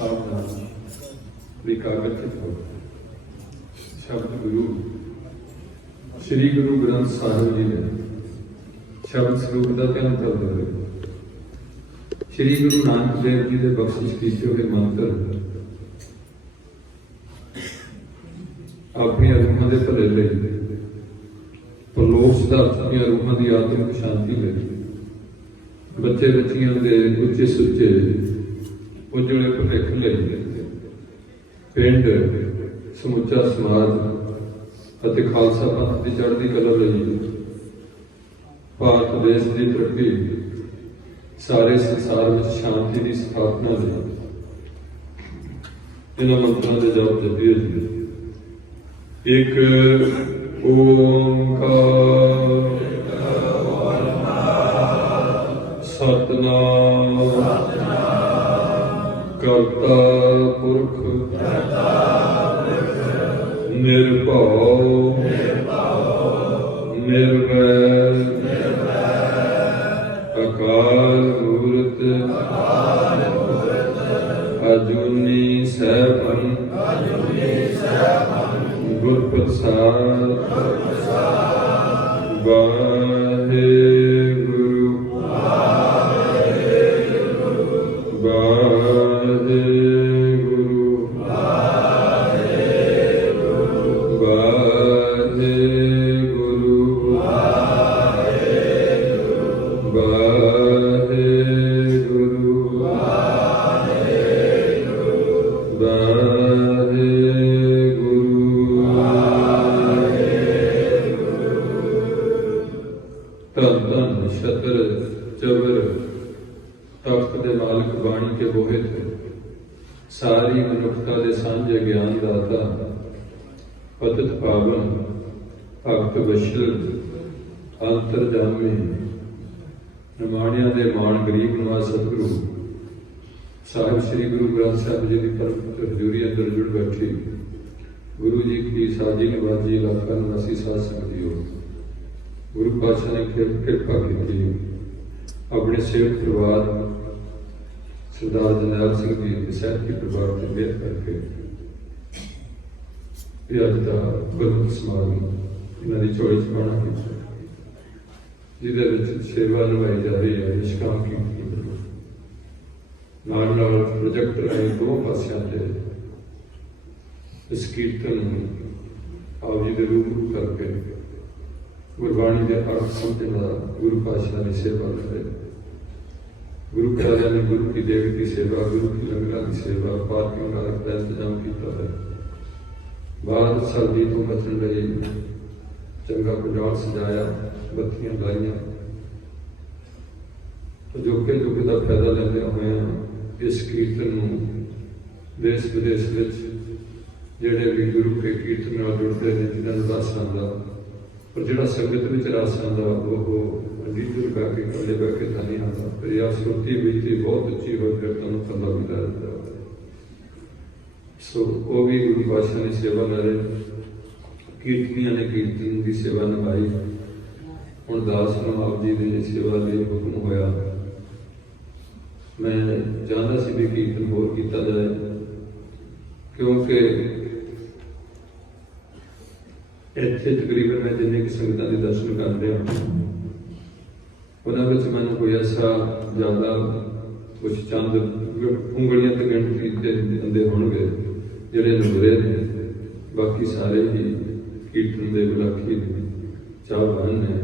सावधान भी कागज हो शब्द गुरु श्री गुरु ग्रंथ साहिब जी ने शब्द स्वरूप का ध्यान करते हुए श्री गुरु नानक देव जी के बख्शिश किए हुए मंत्र अपनी रूहां के भले लिए परलोक सिद्धार्थ दी रूहां की आत्मिक शांति लिए बच्चे बच्चियों के उच्चे सुच्चे उजले भविख लिए पिंड समुचा समाज ਅਤੇ खालसा पंथ की चढ़ती कला ਲਈ भारत देश की तरक्की सारे संसार में शांति की स्थापना ਲਈ इन्होंने मंत्रों के जप जपिए जी। एक ओंकार सतनाम करता पुरख निर्भव निर्वैर अकाल मूर्त अजूनी सैभन गुर प्रसाद वाहेगुरु वाहेगुरु वाहेगुरु वाहेगुरु धन धन छत्र चबर तख्त दे मालिक बाणी के बोहे थे सारी मनुखता दे सांझे ज्ञान दाता पतित पावन भगत बशल अंतरजामी निमाणिया दे मान गरीब नवाज सतगुरु साहिब श्री गुरु ग्रंथ साहिब जी की परम हजूरी अंदर जुड़ बैठी गुरु जी की साजी नवाजी इलाका निवासी साध संगतियों गुरु पातशाह ने कृपा की अपने सेवक परिवार सरदार जरनैल सिंह जी सैयद की परिवार से मेहर करके अज का गुरमत समागम इन्होंने झोली च पाना किया जिहदे विच सेवा निभाई जा रही है निष्काम की नाल प्रोजेक्ट राही दो पासियां से इस कीर्तन आप जी के रूबरू करके गुरबाणी के अर्थ समझना गुरु पातशाह की सेवा करे गुरु प्यारिया ने गुरु की देवी की सेवा गुरु की लंगर की सेवा पार्किंग का इंतजाम किया है बाद सर्दी तो बचने लगे चंगा पंडाल सजाया बत्तियां लाइया जोके जोके का फायदा लेंदे हुए इस कीर्तन देश विदेश जिहड़े भी गुरु के कीर्तन नाल जुड़ते हैं जिन्होंने रस आंदा पर जिहड़ा संगत विच रस आंदा वो नीचे बह के कल्ले बह के नहीं आता फिर यह सुरती बीती बहुत अच्छी हो फिर तुहानूं कल्ला मिला रहता सो वो भी गुरु पातशाह ने सेवा ले कीर्तनिया ने कीर्तन की सेवा निभाई हुण दास नूं आप जी ने सेवा लिए हुक्म होया मैं चाहता सी भी कीर्तन होर किया जाए क्योंकि इत्थे तकरीबन मैं जिन्ने कि संगतां दे दर्शन कर रहा उन्हां विच मैनूं कोई ऐसा ज़्यादा कुछ चंद उंगलियां ते गिणती दे बंदे होणगे जिहड़े नंबरे ने बाकी सारे ही कीर्तन दे विलाखी चाहवान ने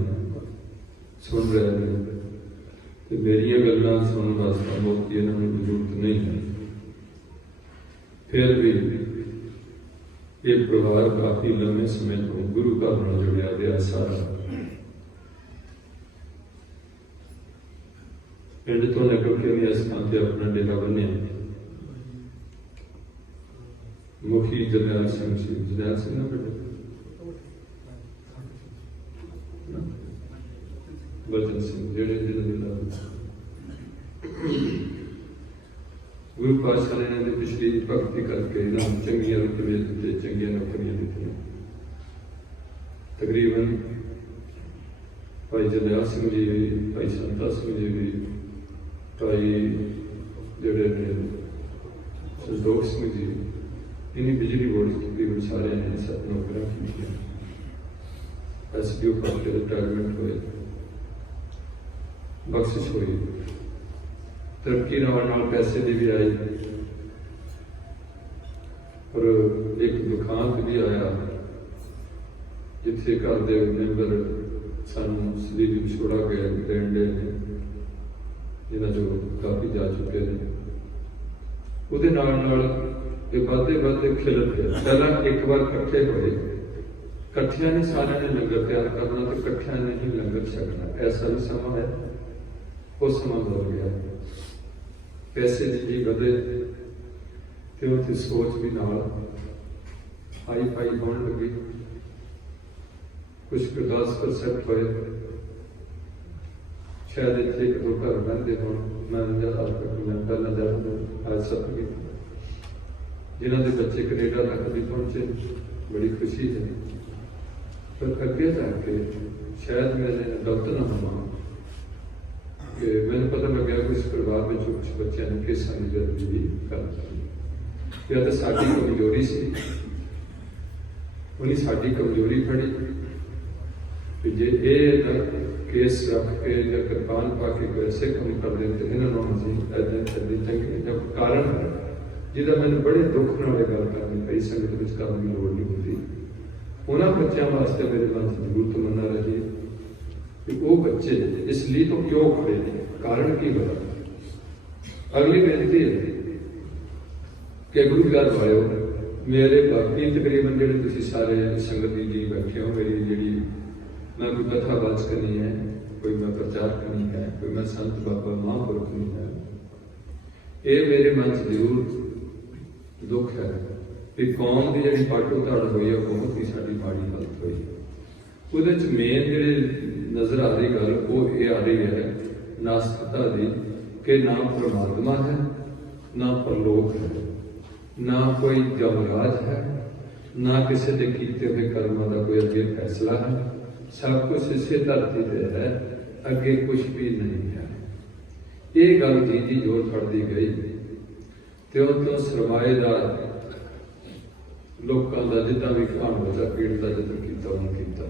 सुन रहे हैं ते मेरियां गल्लां सुनन वास्ते बहुत इन्हां नूं जरूरत नहीं है फिर भी ये परिवार काफी लंबे समय तो गुरु घर नाल जुड़िया गया सारा पिंड तो निकल के भी स्थान से अपना डेरा बने मुखी जरनैल सिंह जी जरनैल सिंह ना बेटे बचन सिंह जेड़े जिन्होंने गुरु पातशाह ने इन्होंने पिछली भक्ति करके इन्होंने चंगिया रुपये दिते चंगिया नौकरियां दी तकरीबन भाई जरनैल सिंह जी भी भाई संता सिंह जी भी भाई जोड़े ਸੰਤੋਖ ਸਿੰਘ ਜੀ इन्हीं बिजली बोर्ड तकरीबन सारे ने 7 नौकरियां की SPO पद के रिटायरमेंट हुए, बख्शिश हुई, तरक्की नाल पैसे की भी आई और एक दुखांत भी आया जिथे घर के मैंबर सानू सलीब विछोड़ा गया देन डे ने जिन्होंने जो काफ़ी जा चुके हैं ਉਹਦੇ ਨਾਲ ਇਹ ਵੱਧਦੇ ਖਿਲਤ ਗਏ। ਪਹਿਲਾਂ ਇੱਕ ਵਾਰ ਇਕੱਠੇ ਹੋਏ, ਇਕੱਠਿਆਂ ਨੇ ਸਾਰਿਆਂ ਨੇ ਲੰਗਰ ਤਿਆਰ ਕਰਨਾ ਤੇ ਇਕੱਠਿਆਂ ਨੇ ਹੀ ਲੰਗਰ ਛਕਣਾ। ਐਸਾ ਵੀ ਸਮਾਂ ਹੈ, ਉਹ ਸਮਾਂ ਬਦਲ ਗਿਆ। ਪੈਸੇ ਜੀ ਵਧੇ ਤੇ ਉਹਦੀ ਸੋਚ ਵੀ ਨਾਲ ਹਾਈ ਫਾਈ ਹੋਣ ਲੱਗੀ। ਕੁਝ 10% ਹੋਏ, शायद इतने एक दो घर रहते हो मैं पहला जब आज सत्य जिन्हों के बच्चे कनेडा तक भी पहुंचे, बड़ी खुशी है। पर अगे जाके शायद मैंने गलत ना होवा कि मैंने पता लग गया कि इस परिवार में कुछ बच्चों ने केसा की जरूरी भी कर या तो साड़ी कमजोरी सी, उन्हें साड़ी कमजोरी फड़ी कि जे ये केस रख के या कृपान पा के कोई ऐसे काम कर देते इन्होंने अभी ऐसा चलनी चाहिए जब कारण है जिदा मैंने बड़े दुख नाल गल करनी पई। संगत विच करने की लोड़ नहीं होती। उन्होंने बच्चों वास्ते मेरे मन से जरूर तमन्ना रही कि वो बच्चे इसलिए तो क्यों खड़े हैं, कारण की बता। अगली बेनती है कि गुरु घर वाले मेरे बाकी तकरीबन जो सारे संगत जी बैठे हो, मेरी जी मैं कोई कथा बात करनी है, कोई मैं प्रचार करनी है, कोई मैं संत बाबा महापुरुष करनी है, ये मेरे मन से जरूर दुख है कि कौम की जी पाटो धाड़ हुई है बहुत ही साड़ी माड़ी हालत हुई। वो मेन जी नज़र आ रही गल वो ये आ रही है नास्तिकता की कि ना परमात्मा है, ना परलोक है, ना कोई जमराज है, ना किसी के किए हुए कर्मों का कोई अगे फैसला है। सब कुछ इसे धरती पे है, अगे कुछ भी नहीं है। ये गल जी जोर फड़ती गई तो सरमाएदार लोगों का जिदा भी घाण बचा पीड़ का जिक्र किया उन्होंने किया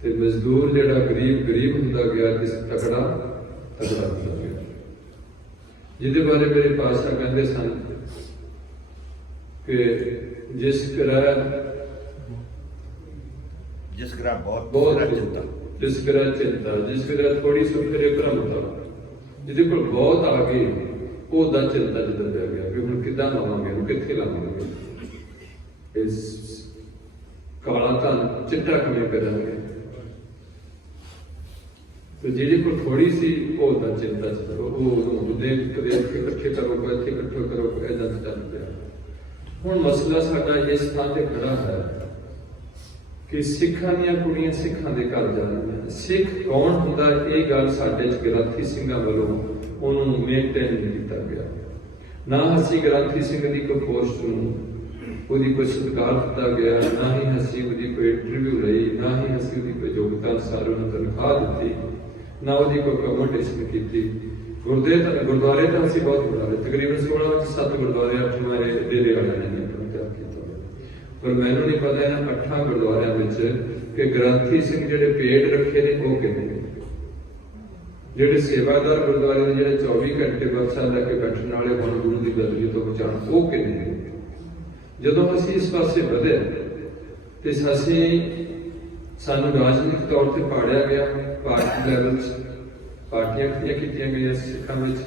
ते मजदूर जिहड़ा गरीब गरीब होंदा गया, किस तकड़ा तकड़ा होंदा गया। जिहदे बारे मेरे पातशाह कहते सन कि जिस ग्रह बहुत चिंता, जिस ग्रह चिंता, जिस ग्रह थोड़ी सुख करे भ्रमता, जिहदे कोल बहुत आ गई ओदा चिंता जिधर पै गया कि हुण किद्दां लावांगे, कित्थे लावांगे, इस काला धन चिट्टा किवें करांगे। तो जिहदे कोल थोड़ी सी ओदा चिंता च करो, ओहदे कदे इकट्ठे करो, इत्थे इकट्ठे करो, इदां चल पिया। हुण मसला साडा इस थां ते खड़ा है कि सिखां दीआं कुड़ियां सिखां दे घर जा रही हैं। सिख कौन हुंदा ये गल साडे च ग्रंथी सिंघां वल्लों उन्होंने मेनटेन नहीं किया गया। ना असीं ग्रंथी सिंह की कोई पोस्ट नूं कोई सत्कार दिता गया, ना ही असीं कोई इंटरव्यू लई, ना ही असीं कोई योग्यता अनुसार उन्हें तनख्वाह दी, ना वो कोई कमोटेशन की। गुरुद्वारे तो असीं बहुत बड़ा तकरीबन 16 में 7 गुरुद्वारे 8 हमारे डेरे वाले ने तैयार किया। पर मैनू नहीं पता इन्हां 8 गुरुद्वारियां विच कि ग्रंथी सिंह जिहड़े पेड़ रखे ने वो किन्ने, जिहड़े सेवादार गुरुद्वारे ने जिहड़े 24 घंटे बख्शा लैके बैठण वाले हुण गुरु की बदली तो बचाण वो किन्ने। जदों असीं इस पासे वधे ते असीं सानू राजनीतिक तौर पर पाड़िया गया, पार्टी लैवल पार्टियां खड़ियां कीतियां गईयां। सिखां विच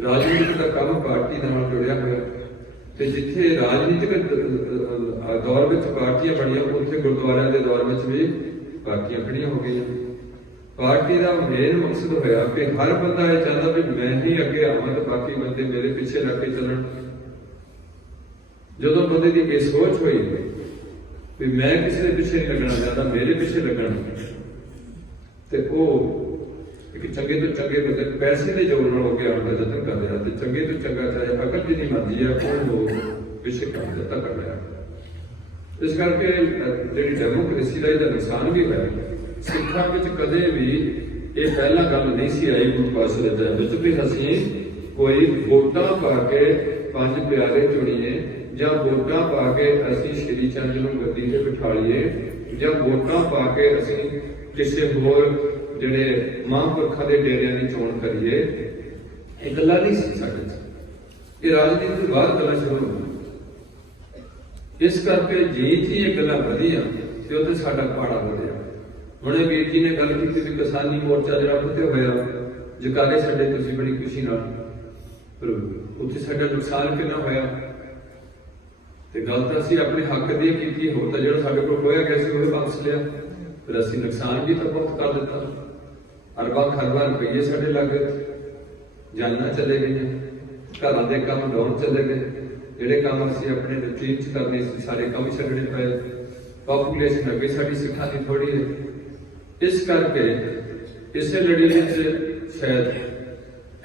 राजनीतिक का काम पार्टी नाल जुड़िया होया ते जिथे राजनीतिक दौर में पार्टियां बणियां उत्थे गुरुद्वारियां दे दौर में भी पार्टियां खड़ियां हो गई। पार्टी का मेन मकसद होया कि हर बंदा ये चाहता भी मैं ही अगे आवां तो बाकी बंदे मेरे पीछे लग के चलन। जदों बंदे की ये सोच हुई भी मैं किसी के पीछे नहीं लगना चाहता, मेरे पीछे लगना, तो वो एक चंगे तो चंगे बंदे पैसे के जोर नाल हो गया आने का जतन कर रहा, तो चंगे तो चंगा चाहे अकल जिन्नी मर्जी है कौन हो पीछे कर देता कर रहा। इस करके जी डेमोक्रेसी का यह नुकसान भी है। सिखां विच कदे भी ये पहला गल नहीं सी आई गुरु पातशाह दे टाइम विच भी असीं कोई वोटां पा के 5 प्यारे चुनीए ਜਾਂ ਵੋਟਾਂ ਪਾ ਕੇ ਅਸੀਂ ਸ਼੍ਰੀ ਚੰਦ ਨੂੰ ਗੱਦੀ ਤੇ ਬਿਠਾ ਲਈਏ ਜਾਂ ਵੋਟਾਂ ਪਾ ਕੇ ਅਸੀਂ ਕਿਸੇ ਹੋਰ ਜਿਹੜੇ ਮਹਾਂਪੁਰਖਾਂ ਦੇ ਡੇਰਿਆਂ ਦੀ ਚੋਣ ਕਰੀਏ, ਇਹ ਗੱਲਾਂ ਨਹੀਂ ਸੀ ਸਾਡੇ 'ਚ। ਇਹ ਰਾਜਨੀਤੀ ਤੋਂ ਬਾਅਦ ਗੱਲਾਂ ਸ਼ੁਰੂ ਹੋ ਗਈਆਂ। ਇਸ ਕਰਕੇ ਜੇ ਇਹ ਗੱਲਾਂ ਵਧੀਆਂ ਤੇ ਉਹਦੇ ਸਾਡਾ ਪਾੜਾ ਵਧਿਆ। ਹੁਣੇ ਵੀਰ ਜੀ ਨੇ ਗੱਲ ਕੀਤੀ ਵੀ ਕਿਸਾਨੀ ਮੋਰਚਾ ਜਿਹੜਾ ਫਤਿਹ ਹੋਇਆ, ਜਕਾਰੇ ਸਾਡੇ ਤੁਸੀਂ ਬੜੀ ਖੁਸ਼ੀ ਨਾਲ, ਪਰ ਉੱਥੇ ਸਾਡਾ ਨੁਕਸਾਨ ਕਿੰਨਾ ਹੋਇਆ। ਤੇ ਗੱਲ ਤਾਂ ਅਸੀਂ ਆਪਣੇ ਹੱਕ ਦੀ ਕੀਤੀ, ਹੋ ਤਾਂ ਜਿਹੜਾ ਸਾਡੇ ਕੋਲ ਹੋਇਆ ਗਿਆ ਸੀ ਉਹ ਬਖਸ਼ ਲਿਆ, ਫਿਰ ਅਸੀਂ ਨੁਕਸਾਨ ਵੀ ਤਾਂ ਬਹੁਤ ਕਰ ਦਿੱਤਾ। ਅਰਬਾਂ ਖਰਬਾਂ ਰੁਪਈਏ ਸਾਡੇ ਲੱਗ ਗਏ, ਜਾਨਾਂ ਚਲੇ ਗਈਆਂ, ਘਰਾਂ ਦੇ ਕੰਮ ਡਾਊਨ ਚਲੇ ਗਏ, ਜਿਹੜੇ ਕੰਮ ਅਸੀਂ ਆਪਣੇ ਰੂਟੀਨ 'ਚ ਕਰਨੇ ਸੀ ਸਾਰੇ ਕੰਮ ਹੀ ਛੱਡਣੇ ਪਏ। ਪਾਪੂਲੇਸ਼ਨ ਅੱਗੇ ਸਾਡੀ ਸਿੱਖਾਂ ਦੀ ਥੋੜੀ ਹੈ। ਇਸ ਕਰਕੇ ਇਸੇ ਲੜੀ ਵਿੱਚ ਸ਼ਾਇਦ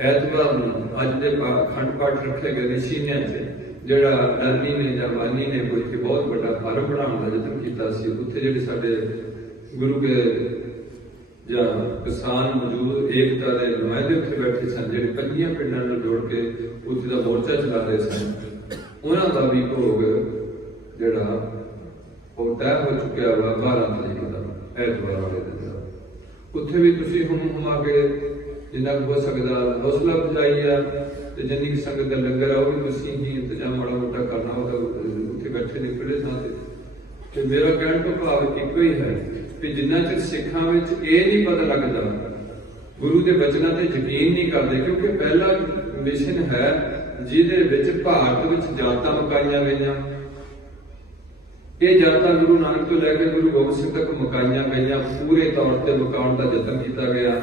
ਐਤਵਾਰ ਨੂੰ ਅੱਜ ਦੇ ਅਖੰਡ ਪਾਠ ਰੱਖੇ ਗਏ ਨੇ ਸੀਨਿਆਂ 'ਚ, ਜਿਹੜਾ ਨਾਨੀ ਨੇ ਜਾਂ ਮਾਨੀ ਨੇ ਕੋਈ ਕਿ ਬਹੁਤ ਵੱਡਾ ਫਾਰਮ ਬਣਾਉਣ ਦਾ ਯਤਨ ਕੀਤਾ ਸੀ। ਉੱਥੇ ਜਿਹੜੇ ਸਾਡੇ ਗੁਰੂ ਕੇ ਜਾਂ ਕਿਸਾਨ ਮਜ਼ਦੂਰ ਏਕਤਾ ਦੇ ਨੁਮਾਇੰਦੇ ਉੱਥੇ ਬੈਠੇ ਸਨ, ਜਿਹੜੇ 25 ਪਿੰਡਾਂ ਨਾਲ ਜੋੜ ਕੇ ਉੱਥੇ ਦਾ ਮੋਰਚਾ ਚਲਾ ਰਹੇ ਸਨ, ਉਹਨਾਂ ਦਾ ਵੀ ਭੋਗ ਜਿਹੜਾ ਉਹ ਤੈਅ ਹੋ ਚੁੱਕਿਆ ਵਾ 12 ਤਰੀਕ ਦਾ, ਐਤਵਾਰ ਵਾਲੇ ਦਿਨ ਦਾ। ਉੱਥੇ ਵੀ ਤੁਸੀਂ ਹੁਮਾ ਕੇ ਜਿੰਨਾ ਹੋ ਸਕਦਾ ਹੌਸਲਾ ਅਫਜ਼ਾਈ ਆ ਤੇ ਜਿੰਨੀ ਕਿ ਸੰਗਤ ਦਾ ਲੰਗਰ ਆ ਉਹ ਵੀ ਤੁਸੀਂ ਹੀ ਇੰਤਜ਼ਾਮ ਮਾੜਾ ਮੋਟਾ ਕਰਨਾ, ਉਹਦਾ ਉੱਥੇ ਬੈਠੇ ਨੇ ਕਿਹੜੇ ਥਾਂ ਤੇ ਮੇਰਾ ਕਹਿਣ ਤੋਂ ਭਾਵ ਇੱਕੋ ਹੀ ਹੈ ਕਿ ਜਿੰਨਾ ਚਿਰ ਸਿੱਖਾਂ ਵਿੱਚ ਇਹ ਨਹੀਂ ਪਤਾ ਲੱਗਦਾ, ਗੁਰੂ ਦੇ ਬਚਨਾਂ ਤੇ ਯਕੀਨ ਨਹੀਂ ਕਰਦੇ, ਕਿਉਂਕਿ ਪਹਿਲਾ ਮਿਸ਼ਨ ਹੈ ਜਿਹਦੇ ਵਿੱਚ ਭਾਰਤ ਵਿੱਚ ਜਾਤਾਂ ਮੁਕਾਈਆਂ ਗਈਆਂ। ਇਹ ਜਾਤਾਂ ਗੁਰੂ ਨਾਨਕ ਤੋਂ ਲੈ ਕੇ ਗੁਰੂ ਗੋਬਿੰਦ ਸਿੰਘ ਤੱਕ ਮੁਕਾਈਆਂ ਗਈਆਂ, ਪੂਰੇ ਤੌਰ ਤੇ ਮੁਕਾਉਣ ਦਾ ਯਤਨ ਕੀਤਾ ਗਿਆ,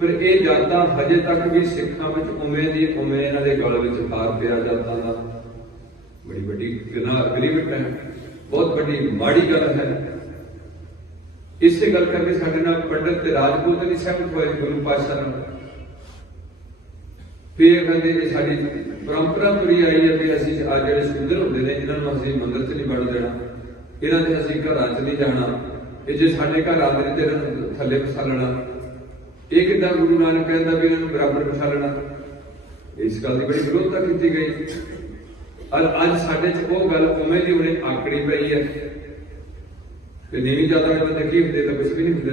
ਪਰ ਇਹ ਜਾਤਾਂ ਹਜੇ ਤੱਕ ਵੀ ਸਿੱਖਾਂ ਵਿੱਚ ਉਵੇਂ ਦੀ ਉਵੇਂ ਇਹਨਾਂ ਦੇ ਗਲ ਵਿੱਚ ਹਾਰ ਪਿਆ ਜਾਤਾਂ ਦਾ। ਬੜੀ ਵੱਡੀ ਗਰੀਬਤ ਹੈ, ਬਹੁਤ ਵੱਡੀ ਮਾੜੀ ਗੱਲ ਹੈ। ਇਸੇ ਗੱਲ ਕਰਕੇ ਸਾਡੇ ਨਾਲ ਪੰਡਤ ਤੇ ਰਾਜਪੂਤ ਨਹੀਂ ਸਹਿਮਤ ਹੋਏ ਗੁਰੂ ਪਾਤਸ਼ਾਹ ਨਾਲ। ਫਿਰ ਕਹਿੰਦੇ ਇਹ ਸਾਡੀ ਪਰੰਪਰਾ ਤੁਰੀ ਆਈ ਹੈ ਵੀ ਅਸੀਂ ਆ ਜਿਹੜੇ ਸੁੰਦਰ ਹੁੰਦੇ ਨੇ ਇਹਨਾਂ ਨੂੰ ਅਸੀਂ ਮੰਦਿਰ 'ਚ ਨਹੀਂ ਵੜ ਦੇਣਾ, ਇਹਨਾਂ ਦੇ ਅਸੀਂ ਘਰਾਂ 'ਚ ਨਹੀਂ ਜਾਣਾ, ਇਹ ਜੇ ਸਾਡੇ ਘਰ ਆਉਂਦੇ ਨੇ ਤੇ ਇਹਨਾਂ ਨੂੰ ਥੱਲੇ ਫਸਾਲਣਾ। ਇਹ ਕਿੱਦਾਂ ਗੁਰੂ ਨਾਨਕ ਕਹਿੰਦਾ ਵੀ ਇਹਨਾਂ ਨੂੰ ਬਰਾਬਰ ਫਸਾਲਣਾ। ਇਸ ਗੱਲ ਦੀ ਬੜੀ ਵਿਰੋਧਤਾ ਕੀਤੀ ਗਈ। ਅੱਜ ਸਾਡੇ 'ਚ ਉਹ ਗੱਲ ਉਵੇਂ ਦੀ ਉਵੇਂ ਆਕੜੀ ਪਈ ਹੈ ਕਿ ਨੀਵੀਂ ਜਾਤਾਂ ਦੇ ਬੰਦੇ ਕੀ ਹੁੰਦੇ ਤਾਂ ਕੁਝ ਵੀ ਨਹੀਂ ਹੁੰਦੇ।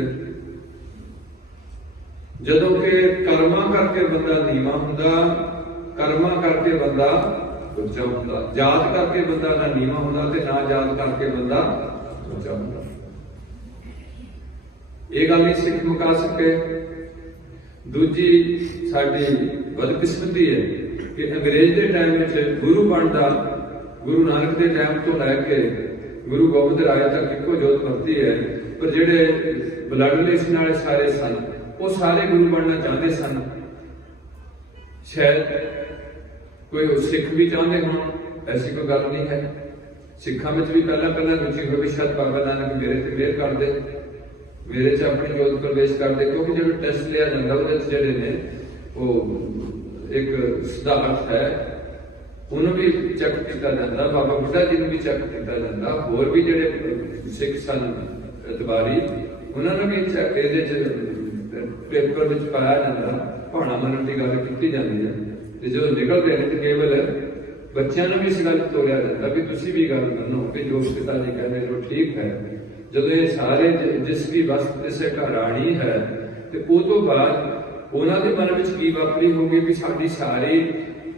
ਜਦੋਂ ਕਿ ਕਰਮਾਂ ਕਰਕੇ ਬੰਦਾ ਨੀਵਾਂ ਹੁੰਦਾ, ਕਰਮਾਂ ਕਰਕੇ ਬੰਦਾ ਉੱਚਾ ਹੁੰਦਾ, ਜਾਤ ਕਰਕੇ ਬੰਦਾ ਨਾ ਨੀਵਾਂ ਹੁੰਦਾ ਤੇ ਨਾ ਜਾਤ ਕਰਕੇ ਬੰਦਾ ਉੱਚਾ ਹੁੰਦਾ। ਇਹ ਗੱਲ ਨਹੀਂ ਸਿੱਖ ਮੁਕਾ ਸਕੇ। ਦੂਜੀ ਸਾਡੀ ਬਦਕਿਸਮਤੀ ਹੈ ਕਿ ਅੰਗਰੇਜ਼ ਦੇ ਟਾਈਮ ਵਿੱਚ ਗੁਰੂ ਬਣਦਾ, ਗੁਰੂ ਨਾਨਕ ਦੇ ਟਾਈਮ ਤੋਂ ਲੈ ਕੇ ਗੁਰੂ ਗੋਬਿੰਦ ਰਾਏ ਤੱਕ ਇੱਕੋ ਜੋਤ ਵਰਤੀ ਹੈ, ਪਰ ਜਿਹੜੇ ਬਲੱਡ ਰਿਲੇਸ਼ਨ ਵਾਲੇ ਸਾਰੇ ਸਨ ਉਹ ਸਾਰੇ ਗੁਰੂ ਬਣਨਾ ਚਾਹੁੰਦੇ ਸਨ। ਸ਼ਾਇਦ ਕੋਈ ਸਿੱਖ ਵੀ ਚਾਹੁੰਦੇ ਹੋਣ, ਐਸੀ ਕੋਈ ਗੱਲ ਨਹੀਂ ਹੈ। ਸਿੱਖਾਂ ਵਿੱਚ ਵੀ ਪਹਿਲਾਂ ਰੁਚੀ ਹੋਵੇ, ਸ਼ਾਇਦ ਬਾਬਾ ਨਾਨਕ ਮੇਰੇ ਤੇ ਮਿਹਰ ਕਰਦੇ, ਮੇਰੇ 'ਚ ਆਪਣੀ ਜੋਤ ਪ੍ਰਵੇਸ਼ ਕਰਦੇ, ਕਿਉਂਕਿ ਜਿਹੜਾ ਟੈਸਟ ਲਿਆ ਜਾਂਦਾ ਉਹਦੇ 'ਚ ਜਿਹੜੇ ਨੇ ਉਹ ਇੱਕ ਸਿਧਾਰਥ ਹੈ ਉਹਨੂੰ ਵੀ ਚੈੱਕ ਕੀਤਾ ਜਾਂਦਾ, ਬਾਬਾ ਬੁੱਢਾ ਜੀ ਨੂੰ ਵੀ ਚੈੱਕ ਕੀਤਾ ਜਾਂਦਾ, ਹੋਰ ਵੀ ਜਿਹੜੇ ਸਿੱਖ ਸਨ ਇਤਬਾਰੀ ਉਹਨਾਂ ਨੂੰ ਵੀ ਚੈੱਕ ਇਹਦੇ 'ਚ ਪੇਪਰ ਵਿੱਚ ਪਾਇਆ ਜਾਂਦਾ, ਭਾਣਾ ਮੰਨਣ ਦੀ ਗੱਲ ਕੀਤੀ ਜਾਂਦੀ ਹੈ। ਤੇ ਜਦੋਂ ਨਿਕਲਦੇ ਨੇ ਤੇ ਕੇਵਲ ਬੱਚਿਆਂ ਨੂੰ ਵੀ ਇਸ ਗੱਲ ਤੋਰਿਆ ਜਾਂਦਾ ਵੀ ਤੁਸੀਂ ਵੀ ਗੱਲ ਮੰਨੋ ਕਿ ਜੋ ਪਿਤਾ ਜੀ ਕਹਿੰਦੇ ਉਹ ਠੀਕ ਹੈ। ਜਦੋਂ ਇਹ ਸਾਰੇ ਜਿਸ ਵੀ ਵਸਤ ਕਿਸੇ ਘਰਾਣੀ ਹੈ ਤੇ ਉਹ ਤੋਂ ਬਾਅਦ ਉਹਨਾਂ ਦੇ ਮਨ ਵਿੱਚ ਕੀ ਵਾਪਰੀ ਹੋਗੀ ਵੀ ਸਾਡੀ ਸਾਰੀ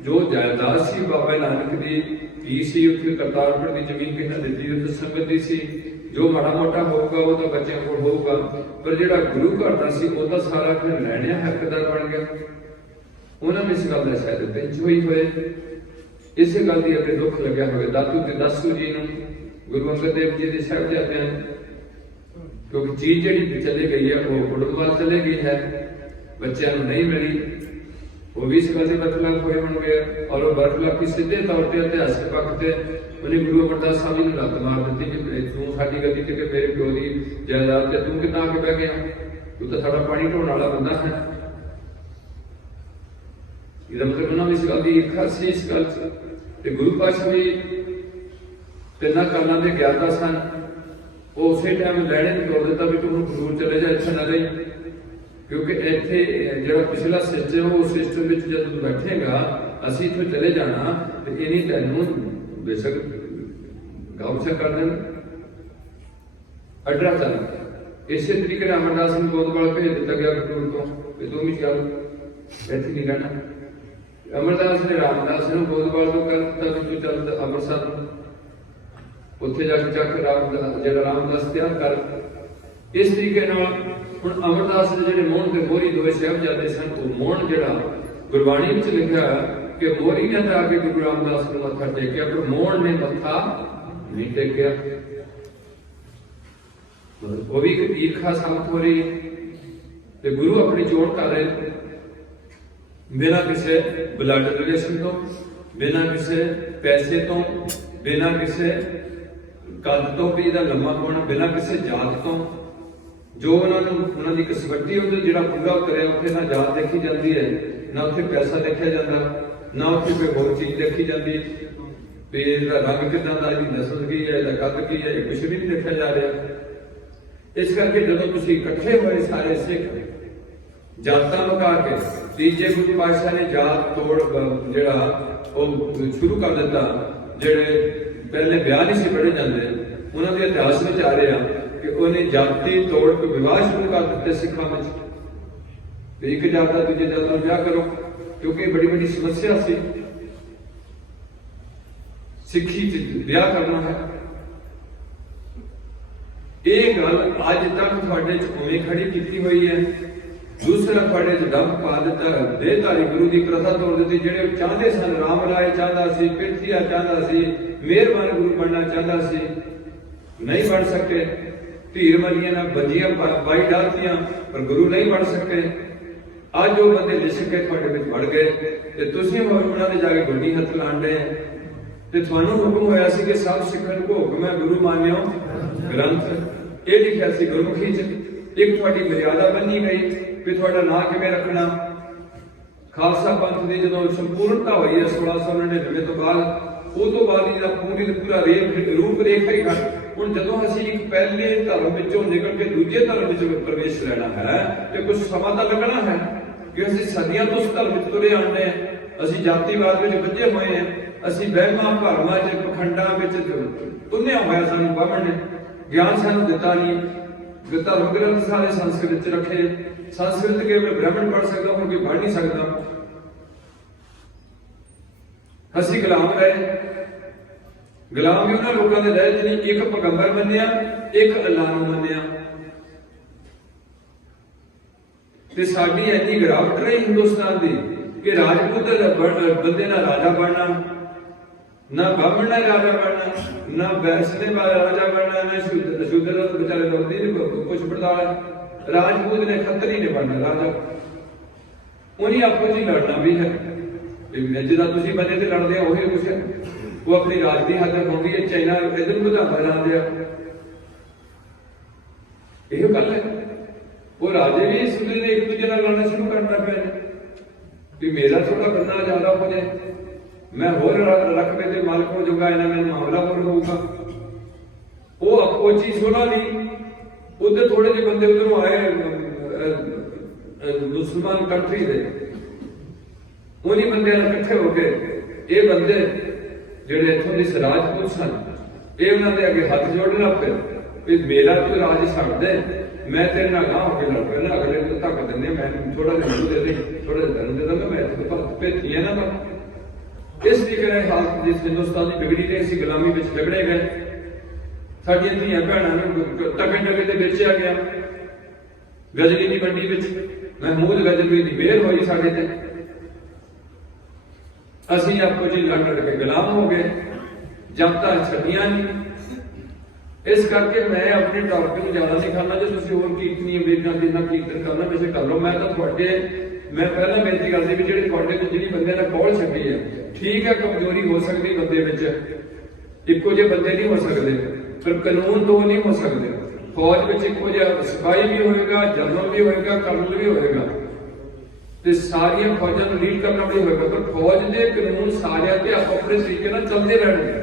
ਜੋ ਜਾਇਦਾਦ ਸੀ ਬਾਬਾ ਨਾਨਕ ਦੀ ਕੀ ਸੀ, ਉੱਥੇ ਕਰਤਾਰਪੁਰ ਦੀ ਜ਼ਮੀਨ ਕਿਹਨਾਂ ਦਿੱਤੀ, ਉੱਥੇ ਸੰਗਤ ਦੀ ਸੀ, ਜੋ ਮਾੜਾ ਮੋਟਾ ਹੋਊਗਾ ਉਹ ਤਾਂ ਬੱਚਿਆਂ ਕੋਲ ਹੋਊਗਾ, ਪਰ ਜਿਹੜਾ ਗੁਰੂ ਘਰ ਦਾ ਸੀ ਉਹ ਤਾਂ ਸਾਰਾ ਫਿਰ ਲੈਣਿਆ ਹੱਕਦਾਰ ਬਣ ਗਿਆ। ਉਹਨਾਂ ਨੂੰ ਇਸ ਗੱਲ ਦਾ ਸ਼ਾਇਦ ਪਿੰਚ ਹੋਈ ਹੋਏ, ਇਸੇ ਗੱਲ ਦੀ ਅੱਗੇ ਦੁੱਖ ਲੱਗਿਆ ਹੋਵੇ ਦਾਤੂ ਤੇ ਦਾਸੂ ਜੀ ਨੂੰ, ਗੁਰੂ ਅੰਗਦ ਦੇਵ ਜੀ ਦੇ ਸਾਹਿਬਜ਼ਾਦਿਆਂ ਨੂੰ, ਕਿਉਂਕਿ ਚੀਜ਼ ਜਿਹੜੀ ਚਲੀ ਗਈ ਹੈ ਉਹ ਕੁੜਮ ਵੱਲ ਚਲੇ ਗਈ ਹੈ, ਬੱਚਿਆਂ ਨੂੰ ਨਹੀਂ ਮਿਲੀ। ਉਹ ਵੀ ਇਸ ਗੱਲ ਦੇ ਬਰਖਲਾਫ ਹੋਏ ਹੋਣਗੇ, ਔਰ ਉਹ ਬਰਖਲਾਫੀ ਸਿੱਧੇ ਤੌਰ ਤੇ ਇਤਿਹਾਸਕ ਪੱਖ ਤੇ ਉਹਨੇ ਗੁਰੂ ਅਮਰਦਾਸ ਸਾਹਿਬ ਜੀ ਨੂੰ ਲੱਤ ਮਾਰ ਦਿੱਤੀ ਕਿ ਤੂੰ ਸਾਡੀ ਗੱਦੀ ਤੇ ਮੇਰੇ ਪਿਓ ਦੀ ਜਾਇਦਾਦ ਤੇ ਤੂੰ ਕਿੱਦਾਂ ਆ ਕੇ ਬਹਿ ਗਿਆ, ਤੂੰ ਤਾਂ ਸਾਡਾ ਪਾਣੀ ਢੋਣ ਵਾਲਾ ਬੰਦਾ ਹੈ। ਇਹਦਾ ਮਤਲਬ ਉਹਨਾਂ ਨੂੰ ਇਸ ਗੱਲ ਦੀ ਇੱਛਾ ਸੀ ਇਸ ਗੱਲ 'ਚ। ਤੇ ਗੁਰੂ ਪਾਤਸ਼ਾਹ ਵੀ ਤਿੰਨਾਂ ਕਾਲਾਂ ਦੇ ਗਿਆਤਾ ਸਨ, ਉਹ ਉਸੇ ਟਾਈਮ ਲੈਣੇ ਨੂੰ ਤੋੜ ਦਿੱਤਾ ਵੀ ਤੂੰ ਦੂਰ ਚਲੇ ਜਾ, ਇੱਥੇ ਨਾ ਰਹੀ। क्योंकि इत्थे जो पिछला सिस्टम उस सिस्टम में जब तू बैठेगा असी इत्थों चले जाना तो इन्हीं तैनूं बेशक गाउसा कर देना अड्डा चल। इस तरीके अमरदास सिंह गोदवाल भेज दिता गया कपूर को भी तू भी चल इत्थे नहीं रहना। अमरदास ने रामदास नूं गोदवाल को कर दिता भी तू चल अमृतसर उत्थे जाके चक रामदास तैयार कर। इस तरीके हुण अमरदास दे जिहड़े मोहन ते मोहरी दोए साहिबजादे सन वो मोहन जिहड़ा गुरबाणी विच लिखिआ कि मोहरी ने तो आके गुरु रामदास नूं मत्था टेकिआ पर मोहन ने मत्था नहीं टेकिआ। वो भी एक ईर्खा साबित हो रही है। गुरु अपनी चोण कर रहे बिना किसी ब्लड रिलेशन तो, बिना किसी पैसे तो, बिना किसी कद तो भी लम्मा होना, बिना किसी जात तो। जो उन्होंने कसवटी जो पूरा करे उत्थे ना जात देखी जाती है, ना उत्थे पैसा देखा जाता, ना उत्थे कोई होर चीज देखी जाती भी रंग कितना का, नस्ल की है, कद की है, कुछ भी नहीं देखा जा रहा। इस करके जो तुम इकट्ठे हुए सारे सिख जातां मुका के तीजे गुरु पातशाह ने जात तोड़ जिहड़ा शुरू कर दिता। जिहड़े पहले ब्याह नहीं सी पढ़े जाते उन्होंने इतिहास में आ रहा कि उन्हें जाति तोड़ के विवाह शुरू कर दिते सिखा में। एक जात का दूजे जात नाल ब्याह करो क्योंकि बड़ी बड़ी समस्या सी सिखी ब्याह करना है। ये गल अज तक तुहाडे च उवें खड़ी की हुई है। दूसरा तुहाडे च डंप पा दिता, देहधारी गुरु की प्रथा तोड़ दी। जिहड़े चाहते सन राम राय चाहता सी, पिरथिया चाहता सी, मेहरबान गुरु बनना चाहता सी, नहीं बन सके। धीर मलियां ना बजियां बाई डालतियां पर गुरु नहीं बन सके। अज वो बंदे लिशक के तुहाडे विच वड़ गए ते तुसीं उन्हां दे जाके गोडी हत्थ लाण डे ते तुहानूं हुक्म होया सी कि सब सिखण को हुक्म है गुरु मानियो ग्रंथ। ये लिखा सी गुरमुखी च। एक तुहाडी मर्यादा बनी गई कि तुहाडा नां किवें रखना। खालसा पंथ की जो संपूर्णता हुई है 1699 तो बाद वो तो बाद ही पूरी पूरा रूप रेखा ही घट। हुण जदों असीं एक पहले धर्म विचों निकल के दूजे धर्म विच प्रवेश लेना है तो कुछ समा तो लगना है कि असीं सदियां तो उस धर्म विच तुरे आने हैं। असीं जातिवाद विच बझे हुए हैं, असीं वहमां भरमां च पखंडां विच तुन्निया होया सानूं बामण ने ज्ञान सानूं दिता नहीं। धर्म ग्रंथ सारे संस्कृत च रखे। संस्कृत केवल ब्राह्मण पढ़ सकता, और कोई पढ़ नहीं सकता। असीं गुलाम रहे। गुलाम भी उन्हां लोकां दे रहे जिन्हें एक पैगंबर मन्निया, एक अल्लाह नूं मन्निया। ते साडी इन्नी गिरावट रही हिंदुस्तान दी कि राजपूत बंदे ना राजा बनना, ना ब्राह्मण ने राजा बनना, ना वैश्य ने राजा बनना, ना शूद्र बेचारे लोग कुछ पड़ताल है। राजपूत ने खत्तरी ने बनना राजा। उन्हें आपस ही लड़ना भी है। जिदा तुसीं बने ते लड़दे हो कुछ है। वो अपनी राज की हद होगी है। चाइना इधर ਵਧਾਉਂਦਾ जा दिया यही गल है। वो राजे भी इस ने एक दूजे नाल लड़ना शुरू करना पे कि मेरा थोड़ा बनना ज्यादा हो जाए, मैं होर रकबे के मालिक हो जाऊंगा, इन्हें मेरा मामला होर होगा। वो अपोची सोना नहीं उधर थोड़े जे बंदे उधरों आए मुसलमान कंट्री दे उन्हीं बंदे इकट्ठे हो गए। ये बंदे जिहड़े इत्थों दे राजपूत सन ये उन्होंने अगे हाथ जोड़ना पे भी मेरा तू राज छड्ड दे, मैं तेरे नाल गांह होके लड़ पैना। अगले को धक्क दिंदे मैं थोड़ा जिहा दे दे, थोड़ा जिहा धन दे दा, मैं इत्थे भेजी है ना। पर इस तरीके हालत जिस हिंदुस्तान की बिगड़ी ने असीं गुलामी विच झगड़े गए। साडियां धीआं भैणां नूं टके टके ते बेचिया गया। गजनी की मंडी विच महमूद गजनवी की मेहर हुई साडे ते। असीं आपो जी लड़ लड़ के गुलाम हो गए, जबतां छड्डियां नहीं। इस करके मैं अपने टॉपिक में ज्यादा नहीं खाना। जो तुसीं होर कीर्तनी अमेरिका जिन्ना कीर्तन करना वैसे कर लो। मैं तो तुहाडे मैं पहला बेनती करदी भी जिहड़ी तुहाडे विच जिहड़ी बंदे ने पहुंच छड्डी है, ठीक है कमजोरी हो सकती बंदे विच, इक्को जे बंदे नहीं हो सकते, पर कानून दो नहीं हो सकते। फौज में इक्को जिहा सिपाही भी होएगा, जनरल भी होएगा, कर्नल भी होएगा, ते सारियां फौजां नूं लीड करना भी होएगा। पर फौज दे कानून सारियां ते अपने तरीके नाल चलदे रहणगे।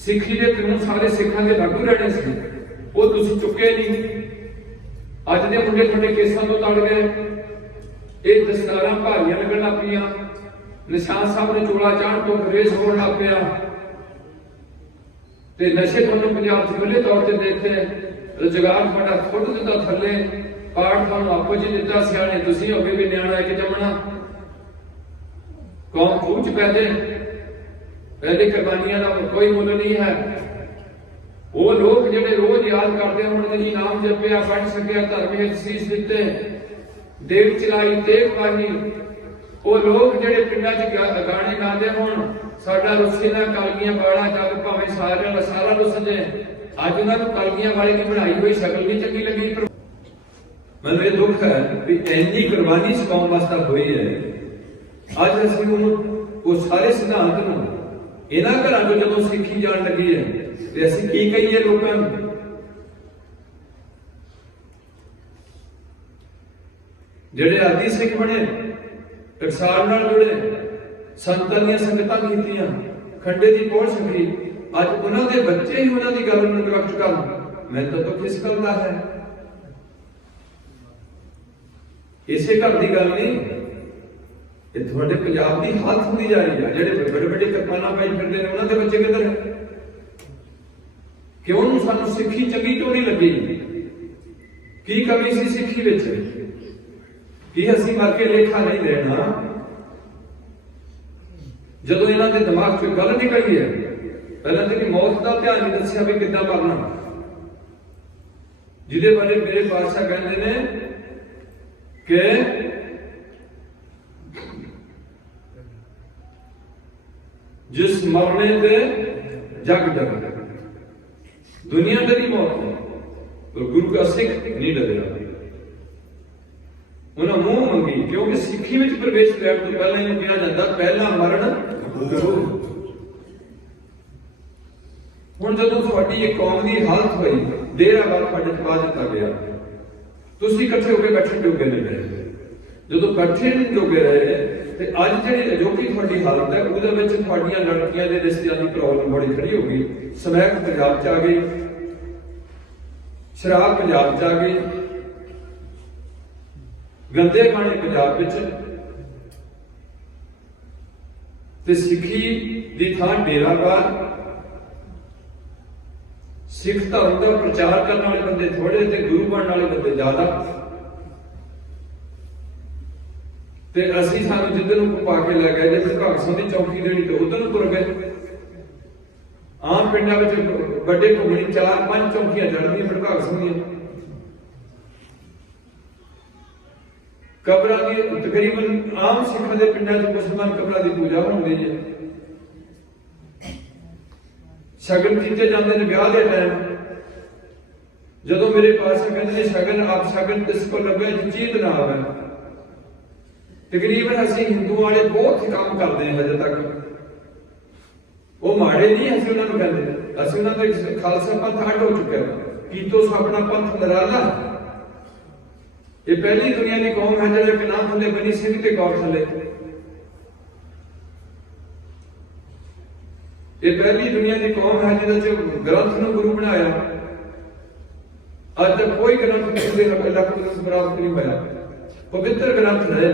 सिੱਖੀ ਦੇ ਕਾਨੂੰਨ सारे सिखां दे लागू रहने सी, वो तुसीं चुके नहीं। अज दे मुंडे थोड़े केसां तो लड़ गए, ये दस्तारां भारियां लगन लग पईयां, निशान साहब ने चोला चाहण तो ग्रेस होण लग पिया, ते नशे तुहानूं पंजाब च खुले तौर ते देते, रोजगार तुहाडा खुद दिता थल्ले, पाठ तुहानूं आपो च दिता, सियाणे तुसीं हो गए भी नियाणा एक जमना, कौम खूह च पै जाए, पहले कुर्बानियां का कोई मुल नहीं है। वो लोग जिहड़े रोज याद करते होणगे जी नाम जपिया, पढ़ सकिया, धर्म हित सीस दिते, देव चलाई, तेग पाई, वो लोग जिहड़े पिंडां च गाने गाते होण, साडा रुस्सी ना कलगियां वाला जग भावें सारियां दा सारा रुस जे, अज उन्हां नूं कलगियां वाले की बनाई हुई शक्ल नहीं चंगी लगी। पर मैनूं ये दुख है कि इन्नी कुर्बानी इस कौम वास्ते हुई है, अज असीं उस सारे सिद्धांत नूं इन्हां घरां चों जदों सिੱਖੀ जाण लगी है ते असीं की कहीए लोकां नूं? जिहड़े आदि सिੱਖ बने, टकसाल नाल जुड़े, संतां दीयां संगतां कीतीआं, खंडे दी पहुंच सकी, अज उन्हां दे बच्चे ही उन्हां दी गल नूं निरवक्त करन, मैं तो दुख इस गल दा है। इसे घर दी गल नहीं, ये थोड़े पंजाब की हालत होती जा रही है। जेडे बड़े बड़े किरपाना पाई फिरते हैं उन्होंने बच्चे किधर है? क्यों सानू सिक्खी चंगी क्यों नहीं लगी? की कमी सी सिक्खी विच? की असीं मर के लेखा नहीं देना? जदों इन्हां दे दिमाग च गल निकली है, पहले तो मौत का ध्यान नहीं दस्सिया भी किद्दां मरना, जिहदे बारे मेरे पातशाह कहंदे ने कि जिस मरने से जग डर, दुनिया डरी मौत है, तो गुरु का सिख नहीं डरिया। उन्हें मुंह मंगी, क्योंकि सिक्खी में प्रवेश करने तो पहले इन्हें कहा जाता पहला मरण गुरु। हुण जदों तुहाडी एक कौम की हालत हुई, देर बाद तुहाडे ते पा दिता गया, तुसीं इकट्ठे होकर बैठण जोगे नहीं रहे। जदों इकट्ठे नहीं जोगे रहे ते अज जिहड़ी अजोकी तुहाडी हालत है, उहदे विच तुहाडीआं लड़कियां दे रिश्तिਆਂ ਦੀ प्रॉब्लम बड़ी खड़ी हो गई। समैक पंजाब च आ गई, शराब पंजाब च आ गई, गंदे गाने पंजाब विच, ते सिੱਖੀ दी थां डेरावार, सिख धर्म का प्रचार करने वाले बंदे थोड़े ते गुरु बनने वाले बंदे ज्यादा। ते असीं सानू जिधर नूं पा के लै गए, जे भगत सिंह दी चौकी देनी तो उधर नूं तुर गए। आम पिंडां विच बड़े घुमणी 4-5 चौकियां चढ़दियां भगत सिंह दीयां, कबरां दी तकरीबन आम सिखां दे पिंडां च मुसलमान कबरां दी पूजा होंदी है। शगन कीते जाते हैं ब्याह के टाइम, जदों मेरे पास कहते शगन आप शगन किस को लगे जीत ना आवे। तकरीबन असीं हिंदू वाले बहुत काम करते हैं अजे तक, वो माड़े नहीं असीं उन्होंने कहते, असीं उन्होंने खालसा पंथ हट हो चुका है, कीतो सो अपना पंथ निराला। ये पहली दुनिया की कौम है जो एक नाम थले बनी सिंह ते कौर थले, ये पहली दुनिया की कौम है जिहदे च ग्रंथ नूं गुरु बनाया। अज तक कोई ग्रंथ किसी के लख बराबर नहीं होया, पवित्र ग्रंथ रहे।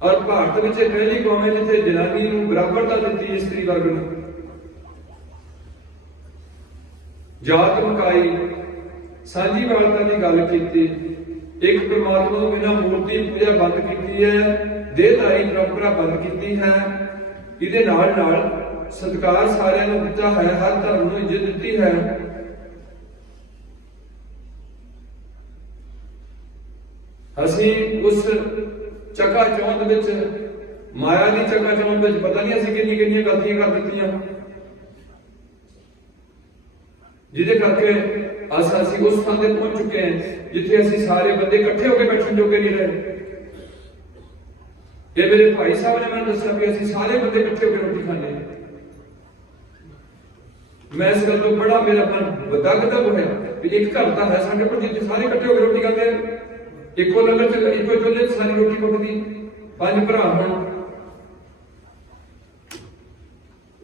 और भारत में पहली कौम है जिथे जनानी नूं बराबरता दी स्त्री वर्ग नूं, जात मकाई सांझीवालता की गल की, एक परमात्मा को बिना मूर्ति पूजा बंद की है, देहधारी परंपरा बंद की है, इहदे नाल नाल सत्कार सारिਆਂ ਨੂੰ ਦਿੱਤਾ है, हर धर्म ਨੂੰ इज्जत ਦਿੱਤੀ है। ਅਸੀਂ उस चका चौंध विच माया की चका चौंध विच पता नहीं ਅਸੀਂ किन्नी किन्नियां गलतियां कर ਦਿੱਤੀਆਂ, जिहदे करके ਅਸੀਂ उस स्थान ते पहुंच चुके हैं जिथे ਅਸੀਂ सारे बंदे इकट्ठे होकर बैठण जोगे नहीं रहे। ये मेरे भाई साहब ने मैंने दसा कि असं सारे बंदे इकट्ठे होकर रोटी खाने। मैं इस गल तो बड़ा मेरा मन दग-दग होया कि एक घर का है साडे कोल जिथे सारे इकट्ठे होकर रोटी खाते, इको लंगर च इको चुल्हे च सारी रोटी पकदी, 5 भरा होण।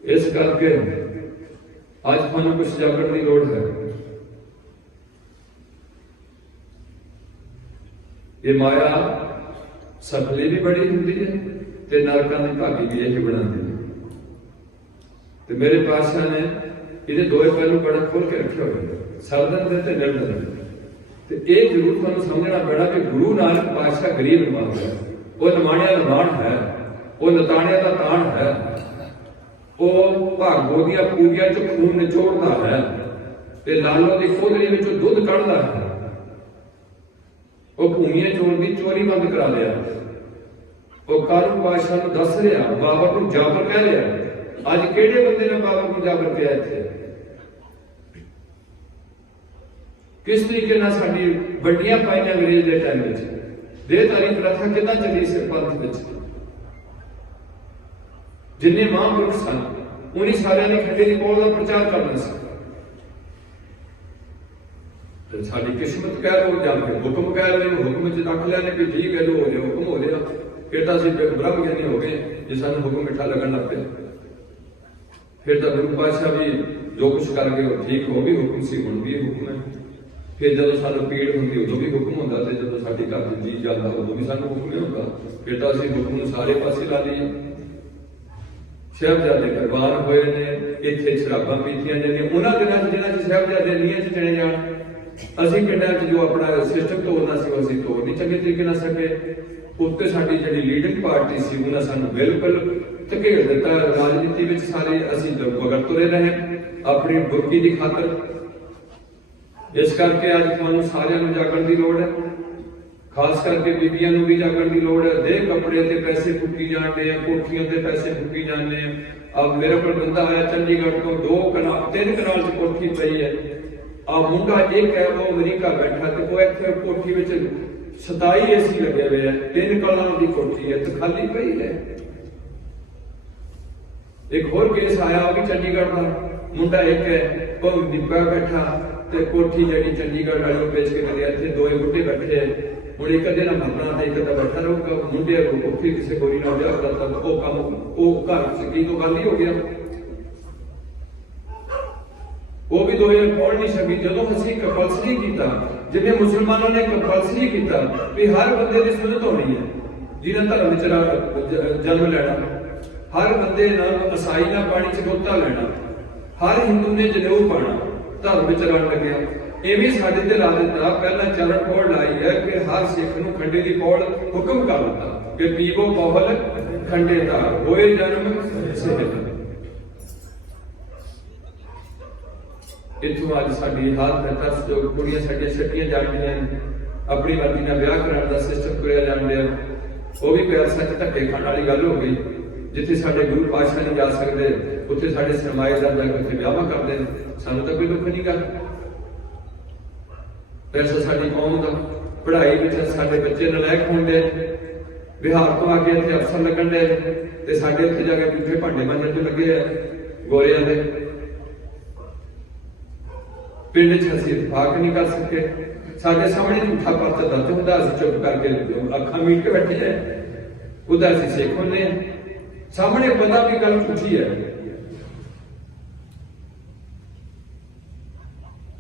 इस करके आज तुहानूं कुछ जागरण की लोड़ है। ये माया सफली भी बड़ी होंगी है ते नरकां दी भागी भी यही बनाती है। तो मेरे पातशाह ने ये दोए पहलू बड़े खोल के रखे हुए सरदन दे ते निर्दन दे। तो ये जरूर तुहानूं समझना पैना कि गुरु नानक पातशाह गरीब निभाता है, वो निमाणिया निमाण है, वो नताणिया का ताण है, वो भागो दियां पूरियां चों खून निचोड़ता है ते लालों की खोदड़ी विचों दुध कढ़दा है। वो भूमिया चोर की चोरी बंद करा लिया, वो कानू पातशाह नूं दस रहा, बाबर नूं जाबर कह रहा। अज किहड़े बंदे ने बाबर नूं जाबर किया इत्थे? किस तरीके नाल साडी वड्डियां पाईयां अंग्रेज दे टाइम विच देहधारी प्रथा किदां चली इस पंथ विच। जिन्ने महापुरुष सन उन्हीं सारिਆਂ ने खंडे दी पौड़ दा प्रचार करना सी। तो साडी किस्मत कह लो जां फिर हुक्म कह लो, हुक्म च रख लिया ने कि ठीक है लो हो जाए, हुक्म हो गया, फिर तो असीं ब्रह्म ज्ञानी हो गए जे सानूं हुक्म मिठा लगन लग पिया। फिर तो गुरु पातशाह भी जो कुछ कर गए वो ठीक हो भी हुक्म सी, हुण भी हुक्म है। फिर जो सानूं पीड़ हुंदी उदों भी हुक्म हुंदा ते जदों साडी घर च जी जांदा उदों भी सानूं हुक्म नहीं हुंदा। फिर तो असीं हुक्म नूं सारे पासे ला लईए। साहिबजादे कुर्बान होए ने, इत्थे शराबां पीतीआं जांदियां, उन्हां दिनां च जिन्हां च साहिबजादे नीहां च चले जाण, असीं पिंडां च जो अपना सिस्टम तोड़ना सी असीं तोड़ नहीं चंगे तरीके नाल सके। उत्ते साडी जिहड़ी लीडिंग पार्टी सी उन्हां सानूं बिल्कुल धकेल दित्ता। राजनीति विच सारे असीं बगड़ तुरे रहे अपनी बुरकी दी खातर। इस करके अज तुहानूं सारिआं नूं जागण दी लोड़ है, खास करके बीबियां नूं भी जागण दी लोड़ है। देह कपड़े ते पैसे फूकी जाते हैं, कोठियों ते पैसे फूकी जाते हैं। अब मेरे को बंदा आया चंडीगढ़ तो 2 कनाल 3 कनाल च कोठी पई है। अब मुंडा एक है वो अमरीका बैठा तो वो इत्थे कोठी विच 27 एसी लगे हुए हैं, 3 कनाल की कोठी है तो खाली पई है। एक होर केस आया वो भी चंडीगढ़ का, मुंडा एक है वो डिब्बा बैठा ते कोठी जिहड़ी चंडीगढ़ वाली बेच के गया। इत्थे 2 बुढ़े बैठे हैं, हुण एक अद्धे नाल मरना ते एक अद्धा बैठा रहूगा। मुंडे कोठी किसी गोरी नाल विआह करता तो वो काम वो घर की तो गल ही हो गया। वो भी दोए पढ़ नहीं सकी। जो असीं कंपलसरी किया, जिन्हें मुसलमानों ने कंपलसरी किया भी हर बंदे की सुन्नत होनी है जिन्हें धर्म च जन्म लेना, हर बंदे ने ईसाई ने पानी च गोता लेना, हर हिंदू ने जनेऊ पाना, धर्म च रन लग्या। इवें साडे ते ला दिता। पहला चरण पौड़ लाई है कि हर सिख नूं खंडे दी पौड़ हुक्म कर दिता कि पीवो पौल खंडे धार होए जन्म सिख। इत्थों अज साडी हालत है तरस जो कुड़ियां साडियां छड्डियां जांदियां, अपनी मर्जी नाल विआह कराउण दा सिस्टम तुरिया जाण दिया। वो भी प्यार सच धक्के खाण वाली गल हो गई। जिथे साडे गुरु पातशाह नहीं जा सकते उत्थे साडे सरमाएदार जाके उत्थे विआह करदे ने। सानूं तां कोई दुख नहीं गा। पैसा साडी कौम दा, पढ़ाई विच साडे बच्चे नलायक होंदे, बिहार तो आके इत्थे अफसर लगण दे ते साडे उत्थे जाके पुठे भांडे मांजण ते लगे आ गोरियां दे। पिंड च असीं इतफाक नहीं कर सके। साडे सामने झूठा परचा दर्ज हुंदा, असीं चुप करके अखां मीट के बैठे हैं, उधर असीं सिख हुंदे हैं। सामने पता भी गल झूठी है।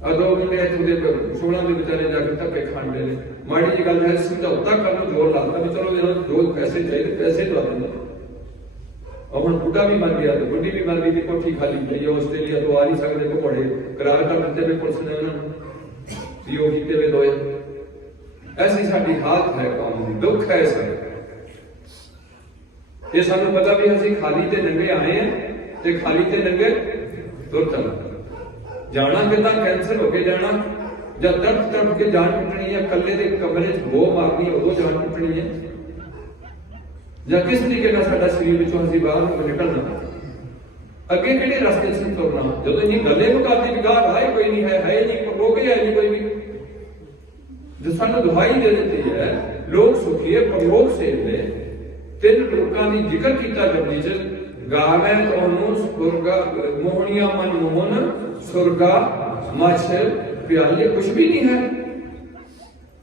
अदो मुंडे इत्थों दे 16 ਦੇ ਵਿਚਾਰੇ ਜਾ ਕੇ ਧੱਕੇ ਖਾਂਦੇ ਨੇ। माड़ी जी गल है समझौता करना, जोर लाता भी चलो जो पैसे चाहिए पैसे दवा देंगे। और हम बुढ़ा भी मर गया तो बुढ़ी भी मर गई, कोठी खाली पई है। आस्ट्रेलिया तो आ नहीं सकते घोड़े करार कर दिते भी पुलिस ने उन्होंने सीओ कीते हुए दोए। ऐसी साडी हालत है, कौम दी दुख है। ये सानू पता भी असीं खाली ते नंगे आए हैं ते खाली ते नंगे तुर चलना। जाना कितना कैंसर होके जाना, जब तड़प तड़प के जान टुटनी है, कल्ले दे कमरे च गो मारनी उदों जान टुटनी है। ਜਾਂ किस तरीके का साडा शरीर विचों असीं बाहर निकलना, अगे किहड़े रस्ते से तुरना। जदों इन्नी गल्ले मुकाती विगाड़ है कोई नहीं है नहीं रोके है नहीं कोई भी। जो सानू दुहाई दे देती है लोग सुखीए परलोक सेवदे। 3 लोकां दी जिक्र कीता जपजी च, गावे तोनू सुरगा मोहनिया मन मोहन सुरगा मछ प्याले। कुछ भी नहीं है।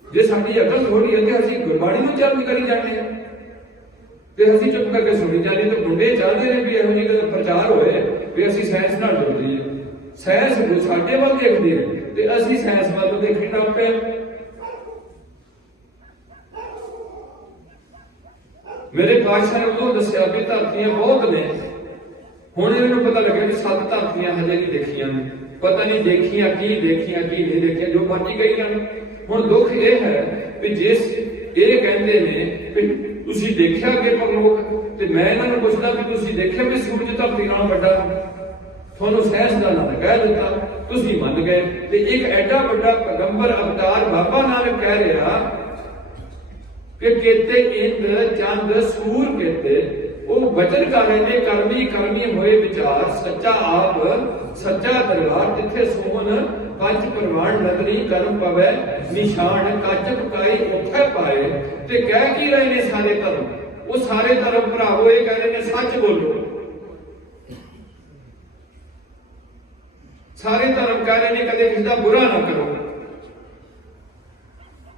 जे साडी अकल थोड़ी है ते असीं गुरबाणी नूं चर्चा करी जांदे हां ते असीं चुप करके सुनी जाने। तो मुंडे चाहते हैं भी इहो जिहा प्रचार होए भी असीं साइंस नाल जुड़ जाइए। साइंस साडे ਵੱਲ देखदी है ते असीं साइंस ਵੱਲ देखण ਲੱਗ पए। मेरे पातशाह ने उदों दस्या भी धरतियां बहुत ने, हुण इन्हां नूं पता लग्या कि 7 धरतियां हजे नहीं देखियां ने, पता नहीं देखियां की नहीं देखियां, जो मर्जी गईयां ने। हुण दुख ये है कि जिस ये कहंदे ने कि तुसीं देखिया कि परलोक, ते मैं इन्हां नूं पुछदा कि तुसीं देखिया कि सूरज धरती नाल वड्डा, ਤੁਹਾਨੂੰ ਸਾਇੰਸਦਾਨਾਂ ਨੇ ਕਹਿ ਦਿੱਤਾ, ਤੁਸੀਂ ਮੰਨ ਗਏ। ਤੇ ਇੱਕ ਐਡਾ ਵੱਡਾ ਪੈਗੰਬਰ ਅਵਤਾਰ ਬਾਬਾ ਨਾਨਕ ਕਹਿ ਰਿਹਾ ਕਿ ਕੇਤੇ ਇੰਦ ਚੰਦ ਸੂਰ ਕੇਤੇ, ਉਹ ਵਚਨ ਕਰ ਰਹੇ ਨੇ ਕਰਮੀ ਹੋਏ ਵਿਚਾਰ, ਸੱਚਾ ਆਪ ਸੱਚਾ ਦਰਬਾਰ, ਜਿੱਥੇ ਸੋਹਣ ਕੱਚ ਪ੍ਰਵਾਨ ਨਦਰੀ ਕਰਮ ਪਵੇ ਨਿਸ਼ਾਨ, ਕੱਚ ਪਕਾਈ ਉੱਥੇ ਪਾਏ। ਤੇ ਕਹਿ ਕੀ ਰਹੇ ਨੇ ਸਾਰੇ ਧਰਮ, ਉਹ ਸਾਰੇ ਧਰਮ ਭਰਾਵੋ ਇਹ ਕਹਿ ਰਹੇ ਨੇ ਸੱਚ ਬੋਲੋ। सारे धर्म कह रहे हैं कदे किसी का बुरा ना करो,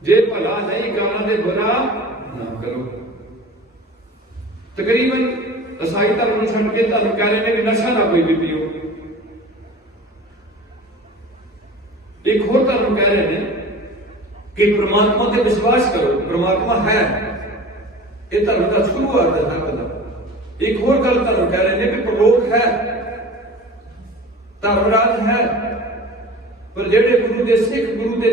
जे भला नहीं करना तो बुरा ना करो। तकरीबन ईसाई धर्म छड़ के धर्म कह रहे हैं कि नशा ना कोई भी पियो। एक होर धर्म कह रहे हैं कि परमात्मा से विश्वास करो, परमात्मा है। ये धर्म का शुरुआत है धर्म का। एक होर गल धर्म कह रहे हैं कि परलोक है, धर्मराज है, पर जेडे गुरु दे सिख गुरु दे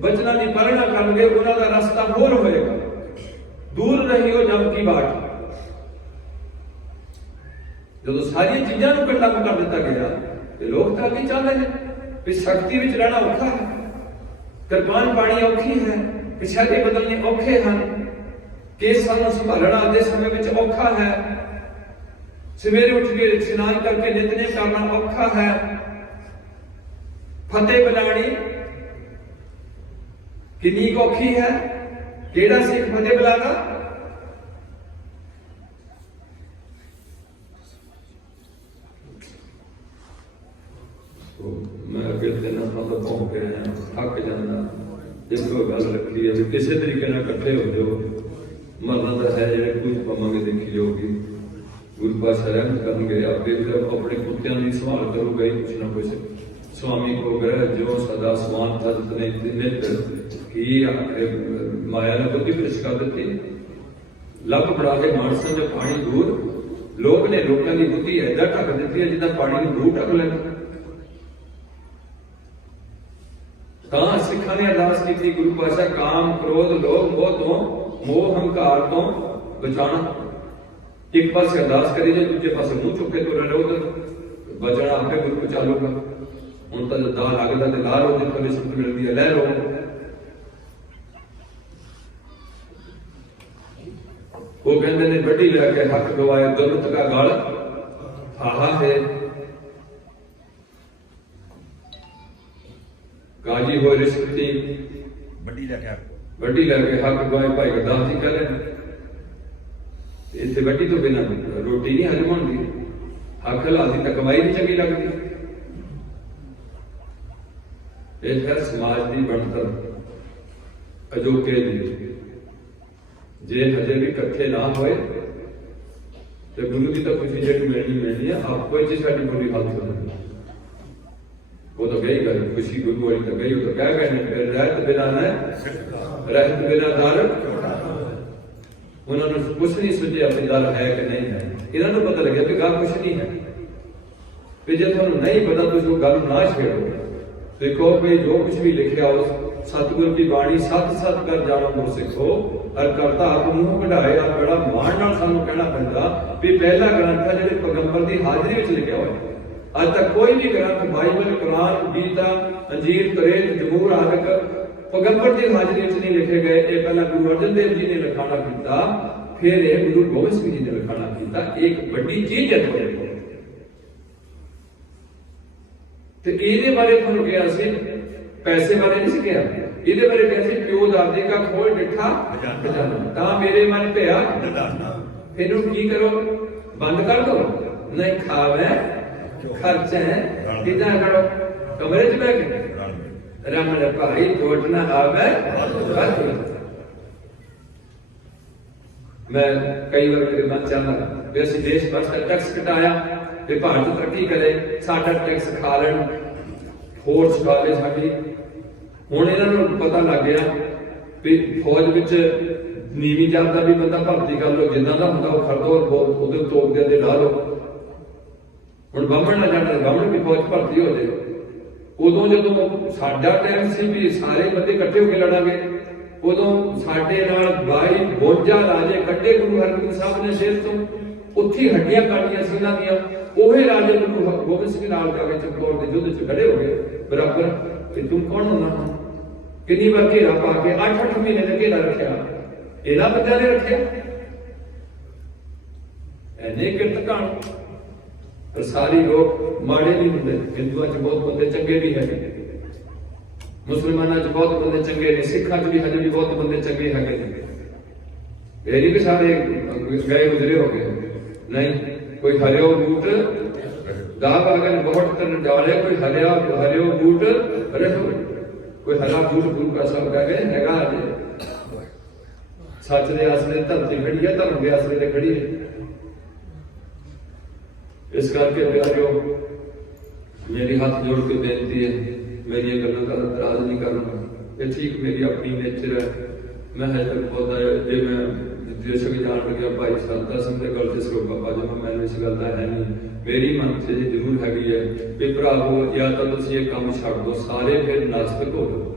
बचना की पालना करेंगे उन्हों का रास्ता होर होएगा। दूर रही हो जम की बाट। जो सारी चीजों को कंडम कर दिता गया, लोग तो अभी चल रहे हैं कि शक्ति में रहना औखा है, कृपान पानी औखी है, पिछाड़े बदलने औखे हैं, केस संभालना आते समय में औखा है, सवेरे उठ के स्नान करके नितनेम करना औखा है, फतेह बुलानी कितनी औखी है, केड़ा सिख फतेह बुलागा। मैं अगे दिन भौंक के थक जाना, देखो गल रखी है किसी तरीके इकट्ठे हो जाओ, मरना तो है जो कुछ पावे देखी जाओगी। गुरु पातशाह रहम करनगे, आपे अपने कुत्तियां की संभाल करोगे कुछ ना कुछ। स्वामी को ग्रह जो सदा समान थत नित की माया ने बुद्धि भ्रष्ट कर दी, लग बड़ा के मानसन जो पानी दूर, लोग ने लोगों की बुद्धि ऐसा ढक दी है जिदा पानी दूर ढक लेना। सिखा ने अरदास की गुरु पातशाह काम क्रोध लोभ मोह तो मोह हंकार तो बचाना। एक पास अरदास करी जाए, दूजे पास मुंह चुके तो रहो, तो बचना आपे गुरु को चालूगा। हूं तो दा लगता तो ला लो, जितने सुख मिलती है लै लो। वो कहते ने बड़ी लैके हक गवाए दुर्मत का गल हाहा है। काजी हो रिश्वती बड़ी लैके हक गवाए भाई गुरदास जी कह रहे इतने वड्डी तो बिना रोटी नहीं हजम होगी, हक हिलाती तो कमाई नहीं चंगी लगती। यह है समाज की बनतर अजोके दी। जे हजे भी इकट्ठे ना होए तो गुरु की तो खुशी जी मिलनी है, आपको साड़ी बुरी हालत हो जाती। वो तो गई गई खुशी गुरु वाली तो गई, वो तो क्या कहने रहत बिना है रहत बिना दर। उन्होंने कुछ नहीं सोचा अपनी दर है कि नहीं है, इन्होंने पता लगे कि गल कुछ नहीं है। फिर जो तुम नहीं पता तो गल ना छेड़ो, देखो भाई जो कुछ भी लिखा हो सतगुरु की बाणी सत सत कर जाना मुझ सिखो, और करता आप मुंह कढ़ाए। और बड़ा मान नाल सानू कहना पैंदा भी पहला ग्रंथ है जो पैगंबर की हाजरी में लिखा हुआ। अज तक कोई भी ग्रंथ बाइबल कुरान गीता अंजीर करेत जबूर आदि पैगंबर की हाजरी में नहीं लिखे गए। ये पहला गुरु अर्जन देव जी ने लिखाना किया, फिर ये गुरु गोबिंद सिंह जी ने लिखाना किया। एक बड़ी चीज है तो ये बारे तुम गया पैसे बारे नहीं कहा, ये बारे कैसे प्यो दादे का खोल डिठा खजाना मेरे मन पे आ, फिर की करो बंद कर दो, नहीं खावे खर्च है किदा करो कमरे च बैठ के रमन भाई टोट ना आवे। मैं कई बार मेरे मन चाहता भी असं देश भर का टैक्स कटाया भी भारत तरक्की करे, साडा टैक्स खा लेन, फोर्स खा ले साडी। हुण इन्हां नूं पता लग गया ਵੀ ਫੌਜ ਵਿੱਚ ਨੀਵੀਂ ਜਾਤ ਦਾ ਵੀ ਬੰਦਾ ਭਰਤੀ ਕਰ ਲਓ, ਜਿੱਦਾਂ ਦਾ ਹੁੰਦਾ ਉਹ ਕਰ ਦੋ, ਉਹਦੇ ਤੋਪ ਦੇ ਅੱਗੇ ਲਾ ਲਓ। ਹੁਣ ਬਾਹਮਣ ਨਾ ਜਾਣਾ, ਬਾਹਮਣ ਵੀ ਫੌਜ ਭਰਤੀ ਹੋ ਜਾਏ। ਉਦੋਂ ਜਦੋਂ ਸਾਡਾ ਟਾਈਮ ਸੀ ਵੀ ਸਾਰੇ ਬੰਦੇ ਇਕੱਠੇ ਹੋ ਕੇ ਲੜਾਂਗੇ, ਉਦੋਂ ਸਾਡੇ ਨਾਲ 52 ਰਾਜੇ ਕੱਢੇ ਗੁਰੂ ਹਰਗੋਬਿੰਦ ਸਾਹਿਬ ਨੇ ਜੇਲ੍ਹ ਤੋਂ, ਉੱਥੇ ਹੱਡੀਆਂ ਕਾਟੀਆਂ ਸੀ ਉਹਨਾਂ ਦੀਆਂ। ਉਹੀ ਰਾਜੇ ਗੁਰੂ ਗੋਬਿੰਦ ਸਿੰਘ ਨਾਲ ਜਾ ਕੇ ਚਮਕੌਰ ਦੇ ਯੁੱਧ 'ਚ ਖੜੇ ਹੋ ਗਏ ਬਰਾਬਰ। ਕਿ ਤੂੰ ਕੌਣ ਹੁੰਦਾ? ਕਿੰਨੀ ਵਾਰ ਘੇਰਾ ਪਾ ਕੇ 8-8 ਮਹੀਨੇ ਦਾ ਘੇਰਾ ਰੱਖਿਆ, ਇਹਨਾਂ ਬੰਦਿਆਂ ਨੇ ਰੱਖਿਆ। ਐਨੇ ਕਿਰਤ ਕਾਣ। ਪਰ ਸਾਰੇ ਲੋਕ ਮਾੜੇ ਨਹੀਂ ਹੁੰਦੇ। ਹਿੰਦੂਆਂ 'ਚ ਬਹੁਤ ਬੰਦੇ ਚੰਗੇ ਵੀ ਹੈਗੇ, ਮੁਸਲਮਾਨਾਂ 'ਚ ਬਹੁਤ ਬੰਦੇ ਚੰਗੇ ਨੇ, ਸਿੱਖਾਂ 'ਚ ਵੀ ਹਜੇ ਵੀ ਬਹੁਤ ਬੰਦੇ ਚੰਗੇ ਹੈਗੇ ਨੇ। ਇਹ ਨਹੀਂ ਵੀ ਸਾਰੇ ਗਏ ਗੁਜ਼ਰੇ ਹੋ ਗਏ, ਨਹੀਂ। ਕੋਈ ਹਰਿਓ ਬੂਟ ਦਾ ਬਾਗਨ ਬਹੁਤ ਤਨ ਡਾਲੇ, ਕੋਈ ਹਰਿਓ ਬੂਟ ਰਹੋ, ਕੋਈ ਹਰਾ ਬੂਟ ਗੁਰੂ ਕਾ ਸਾਹਿਬ ਕਹਿ ਗਏ ਹੈਗਾ। ਅਜੇ ਸੱਚ ਦੇ ਆਸਰੇ ਧਰਤੀ ਖੜੀ ਹੈ, ਧਰਮ ਦੇ ਆਸਰੇ ਤੇ ਖੜੀ ਹੈ। ਇਸ ਕਰਕੇ ਪਿਆਰਿਓ, ਮੇਰੀ ਹੱਥ ਜੋੜ ਕੇ ਬੇਨਤੀ ਹੈ, ਮੇਰੀਆਂ ਗੱਲਾਂ ਦਾ ਇਤਰਾਜ਼ ਨਹੀਂ ਕਰਨਾ। ਇਹ ਠੀਕ ਮੇਰੀ ਆਪਣੀ ਨੇਚਰ ਹੈ। ਮੈਂ ਹਜੇ ਤੱਕ ਬਹੁਤਾ ਜੇ ਮੈਂ ਦੇਸ਼ਕ ਜਾਣ ਲੱਗਿਆ ਭਾਈ ਸਰਦਾ ਸਿੰਘ ਦੇ ਗੱਲ ਤੇ ਸਰੋਪਾ ਪਾ ਜਾਵਾਂ, ਮੈਨੂੰ ਇਸ ਗੱਲ ਦਾ ਹੈ ਨਹੀਂ। ਮੇਰੀ ਮਨ 'ਚ ਜ਼ਰੂਰ ਹੈਗੀ ਹੈ ਵੀ ਭਰਾਵੋ, ਜਾਂ ਤਾਂ ਤੁਸੀਂ ਇਹ ਕੰਮ ਛੱਡ ਦਿਓ, ਸਾਰੇ ਫਿਰ ਨਾਸਤਿਕ ਹੋ ਜਾਓ।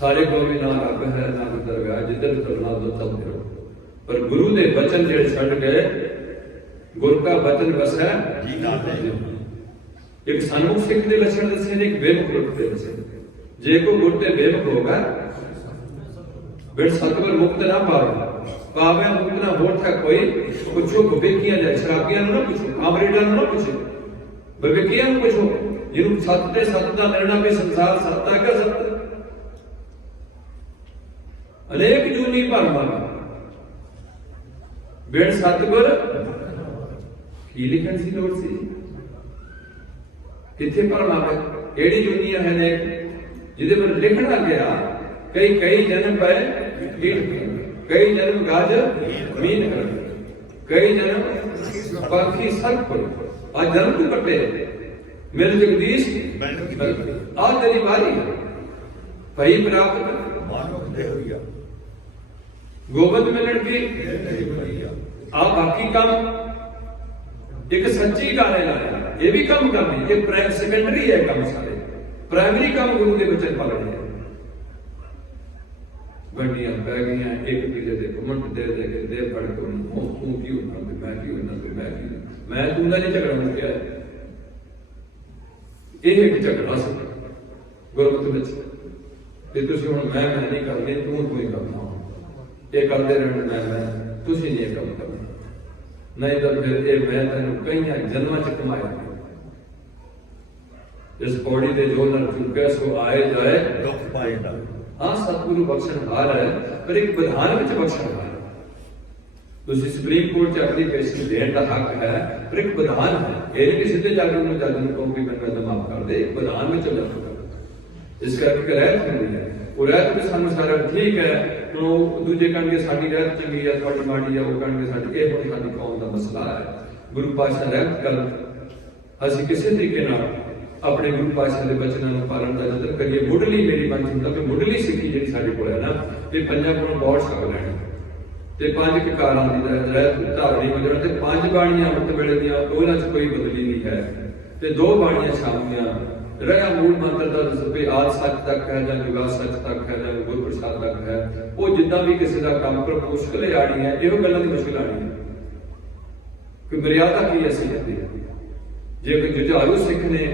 ਸਾਰੇ ਕੋਲ ਵੀ ਨਾ ਰੱਬ ਹੈ ਨਾ ਦਰਗਾਹ, ਜਿੱਧਰ ਤੁਰਨਾ ਉਧਰ ਚੱਲਦੇ ਰਹੋ। ਪਰ ਗੁਰੂ ਦੇ ਬਚਨ ਜਿਹੜੇ ਛੱਡ ਗਏ, ਗੁਰ ਕਾ ਬਚਨ ਵਸੈ ਜੀ ਨਾਤੇ। ਇੱਕ ਸਨਮੁਖ ਸਿੱਖ ਦੇ ਲੱਛਣ ਦੱਸੇ ਨੇ, ਇੱਕ ਬੇਮੁਖ ਰੁੱਖ ਦੇ ਦੱਸੇ। ਜੇ ਕੋਈ ਗੁਰ ਤੇ ਬੇਮੁਖ ਹੋਗਾ, ਬਿਨ ਸਤਿਗੁਰ ਮੁਕਤ ਨਾ ਪਾਵੇ ਮੁਕਤ ਨਾ ਹੋਰ ਥਾ ਕੋਈ। ਪੁੱਛੋ ਵਿਵੇਕੀਆਂ ਜਾਏ, ਸ਼ਰਾਬੀਆਂ ਨੂੰ ਨਾ ਪੁੱਛੋ, ਕਾਮਰੇਡਾਂ ਨੂੰ ਨਾ ਪੁੱਛੋ, ਵਿਵੇਕੀਆਂ ਨੂੰ ਪੁੱਛੋ, ਜਿਹਨੂੰ ਸੱਤ ਤੇ ਸੱਤ ਦਾ ਨਿਰਣਾ ਵੀ ਸੰਸਾਰ ਸੱਤ ਹੈ ਕਿ ਸੱਤ। ਅਨੇਕ ਜੂਨੀ ਭਰਮਾਂ ਬਿਨ ਸਤਿਗੁਰ ਕੀ ਲਿਖਣ ਸੀ ਲੋੜ ਸੀ? ਕਿੱਥੇ ਭਰਮ ਆਵੇ? ਕਿਹੜੀ ਜੂਨੀਆਂ ਹੈ ਨੇ ਜਿਹਦੇ ਪਰ ਲਿਖਣਾ ਗਿਆ ਕਈ ਜਨਮ ਪਏ, ਕਈ ਜਨਮ ਗਾਜ ਮੀਨ ਕਰ, ਕਈ ਜਨਮ ਬਾਕੀ ਸਭ ਪਰ ਆ ਜਨਮ ਤੂੰ ਕੱਟੇ ਮੇਰੇ ਜਗਦੀਸ਼ ਆ ਤੇਰੀ ਵਾਰੀ ਭਈ ਪ੍ਰਾਪਤ ਮਾਨਵ ਦੇ ਹੋਈਆ ਗੋਬਿੰਦ ਮਿਲਣ ਕੀ ਆ। ਬਾਕੀ ਕੰਮ ਇੱਕ ਸੱਚੀ ਗਾਣੇ ਲਾਇਆ, ਇਹ ਵੀ ਕੰਮ ਕਰਨੀ, ਇਹ ਸੈਕੰਡਰੀ ਹੈ ਕੰਮ। ਸਾਰੇ ਪ੍ਰਾਇਮਰੀ ਕੰਮ ਗੁਰੂ ਦੇ ਬਚਨ ਪਾਲਣੇ। ਵੱਡੀਆਂ ਪੈ ਗਈਆਂ ਇੱਕ ਦੂਜੇ ਦੇ ਘੁੰਮਣ ਦੇ ਕੇ ਦੇ ਫੜ ਕੇ ਤੂੰ ਕੀ ਹੋਣਾ ਤੇ ਮੈਂ ਕੀ ਹੋਣਾ ਤੇ ਮੈਂ ਕੀ, ਮੈਂ ਤੂੰ ਦਾ ਨਹੀਂ ਝਗੜਾ ਮੁੱਕਿਆ। ਇਹ ਇੱਕ ਝਗੜਾ ਸੀ ਗੁਰਮਤਿ ਵਿੱਚ। ਤੇ ਤੁਸੀਂ ਹੁਣ ਮੈਂ ਨਹੀਂ ਕਰਦੇ, ਤੂੰ ਹੀ ਕਰਨਾ। ਇਹ ਕਰਦੇ ਰਹਿਣ, ਮੈਂ ਤੁਸੀਂ ਨਹੀਂ ਇਹ ਕੰਮ ਕਰਨਾ, ਨਹੀਂ ਤਾਂ ਫਿਰ ਇਹ ਮੈਂ ਤੈਨੂੰ ਕਈਆਂ ਜਨਮਾਂ ਚ ਕਮਾਇਆ। ਇਸ ਪੌੜੀ ਦੇ ਜੋ ਨਰ ਚੁੱਕਿਆ ਸੋ ਆਏ ਜਾਏ ਦੁੱਖ ਪਾਏਗਾ। ਹਾਂ, ਸਤਿਗੁਰੂ ਬਖਸ਼ਣਹਾਰ ਹੈ, ਪਰ ਇੱਕ ਵਿਧਾਨ ਵਿੱਚ ਬਖਸ਼ਣਹਾਰ ਹੈ। ਤੁਸੀਂ ਸੁਪਰੀਮ ਕੋਰਟ ਚ ਐਪਲੀਕੇਸ਼ਨ ਦੇਣ ਦਾ ਹੱਕ ਹੈ, ਪਰ ਇੱਕ ਵਿਧਾਨ ਹੈ। ਇਹ ਨਹੀਂ ਕਿ ਸਿੱਧੇ ਜਾ ਕੇ ਉਹਨੂੰ ਜੱਜ ਨੂੰ ਕਹੋ ਕਿ ਮੈਨੂੰ ਮਾਫ ਕਰ ਦੇ, ਇੱਕ ਵਿਧਾਨ ਵਿੱਚ ਲੱਗ। ਇਸ ਕਰਕੇ ਰਹਿਤ ਹੁੰਦੀ ਹੈ, ਉਹ ਰਹਿਤ ਵੀ ਸਾਨੂੰ ਸਾਰਾ ਠੀਕ ਹੈ। ਹੁਣ ਉਹ ਦੂਜੇ ਕਹਿਣਗੇ ਸਾਡੀ ਰਹਿਤ ਚੰਗੀ ਹੈ, ਤੁਹਾਡੀ ਮਾੜੀ ਹੈ, ਉਹ ਕਹਿਣਗੇ ਸਾਡੀ। ਇਹ ਹੁਣ ਸਾਡੀ ਕੌਮ ਦਾ ਮਸਲਾ ਹੈ। ਗੁਰੂ ਪਾਤਸ਼ਾਹ ਰਹਿਤ ਕਰਨ, ਅਸੀਂ ਕਿਸੇ ਤਰੀਕੇ ਨਾਲ ਆਪਣੇ ਗੁਰੂ ਪਾਤਸ਼ਾਹ ਦੇ ਬਚਨਾਂ ਨੂੰ ਪਾਲਣ ਦਾ ਯਤਨ ਕਰੀਏ। ਮੁੱਢਲੀ ਮੇਰੀ ਮਨ ਹੁੰਦਾ ਕਿ ਮੁੱਢਲੀ ਸਿੱਖੀ ਜਿਹੜੀ ਸਾਡੇ ਕੋਲ ਹੈ ਨਾ, ਇਹ ਪੰਜਾਂ ਕੋਲੋਂ ਬਹੁਤ ਛਕ ਲੈਣੀ ਤੇ 5 ਕਕਾਰਾਂ ਦੀ ਰਹਿਤ ਧਾਰਨੀ ਵਜਣਾ ਤੇ 5 ਬਾਣੀਆਂ ਅੰਮ੍ਰਿਤ ਵੇਲੇ ਦੀਆਂ, ਉਹਨਾਂ 'ਚ ਕੋਈ ਬਦਲੀ ਨਹੀਂ ਹੈ। ਤੇ 2 ਬਾਣੀਆਂ ਛਾਪੀਆਂ ਰਹਿਆ ਮੂਲ ਮੰਤਰ ਦਾ ਦੱਸੋ ਆਦ ਸੱਚ ਤੱਕ ਹੈ ਜਾਂ ਜੁਗਾ ਸੱਚ ਤੱਕ ਹੈ ਜਾਂ ਗੁਰ ਪ੍ਰਸਾਦ ਤੱਕ ਹੈ। ਉਹ ਜਿੱਦਾਂ ਵੀ ਕਿਸੇ ਦਾ ਕੰਮ ਪਰ ਮੁਸ਼ਕਿਲ ਆਣੀ ਹੈ, ਇਹੋ ਗੱਲਾਂ ਦੀ ਮੁਸ਼ਕਿਲ ਆਣੀ ਹੈ ਕਿ ਮਰਿਆਦਾ ਕੀ ਅਸੀਂ ਜਾਂਦੇ ਹਾਂ। ਜੇ ਕੋਈ ਜੁਝਾਰੂ ਸਿੱਖ ਨੇ,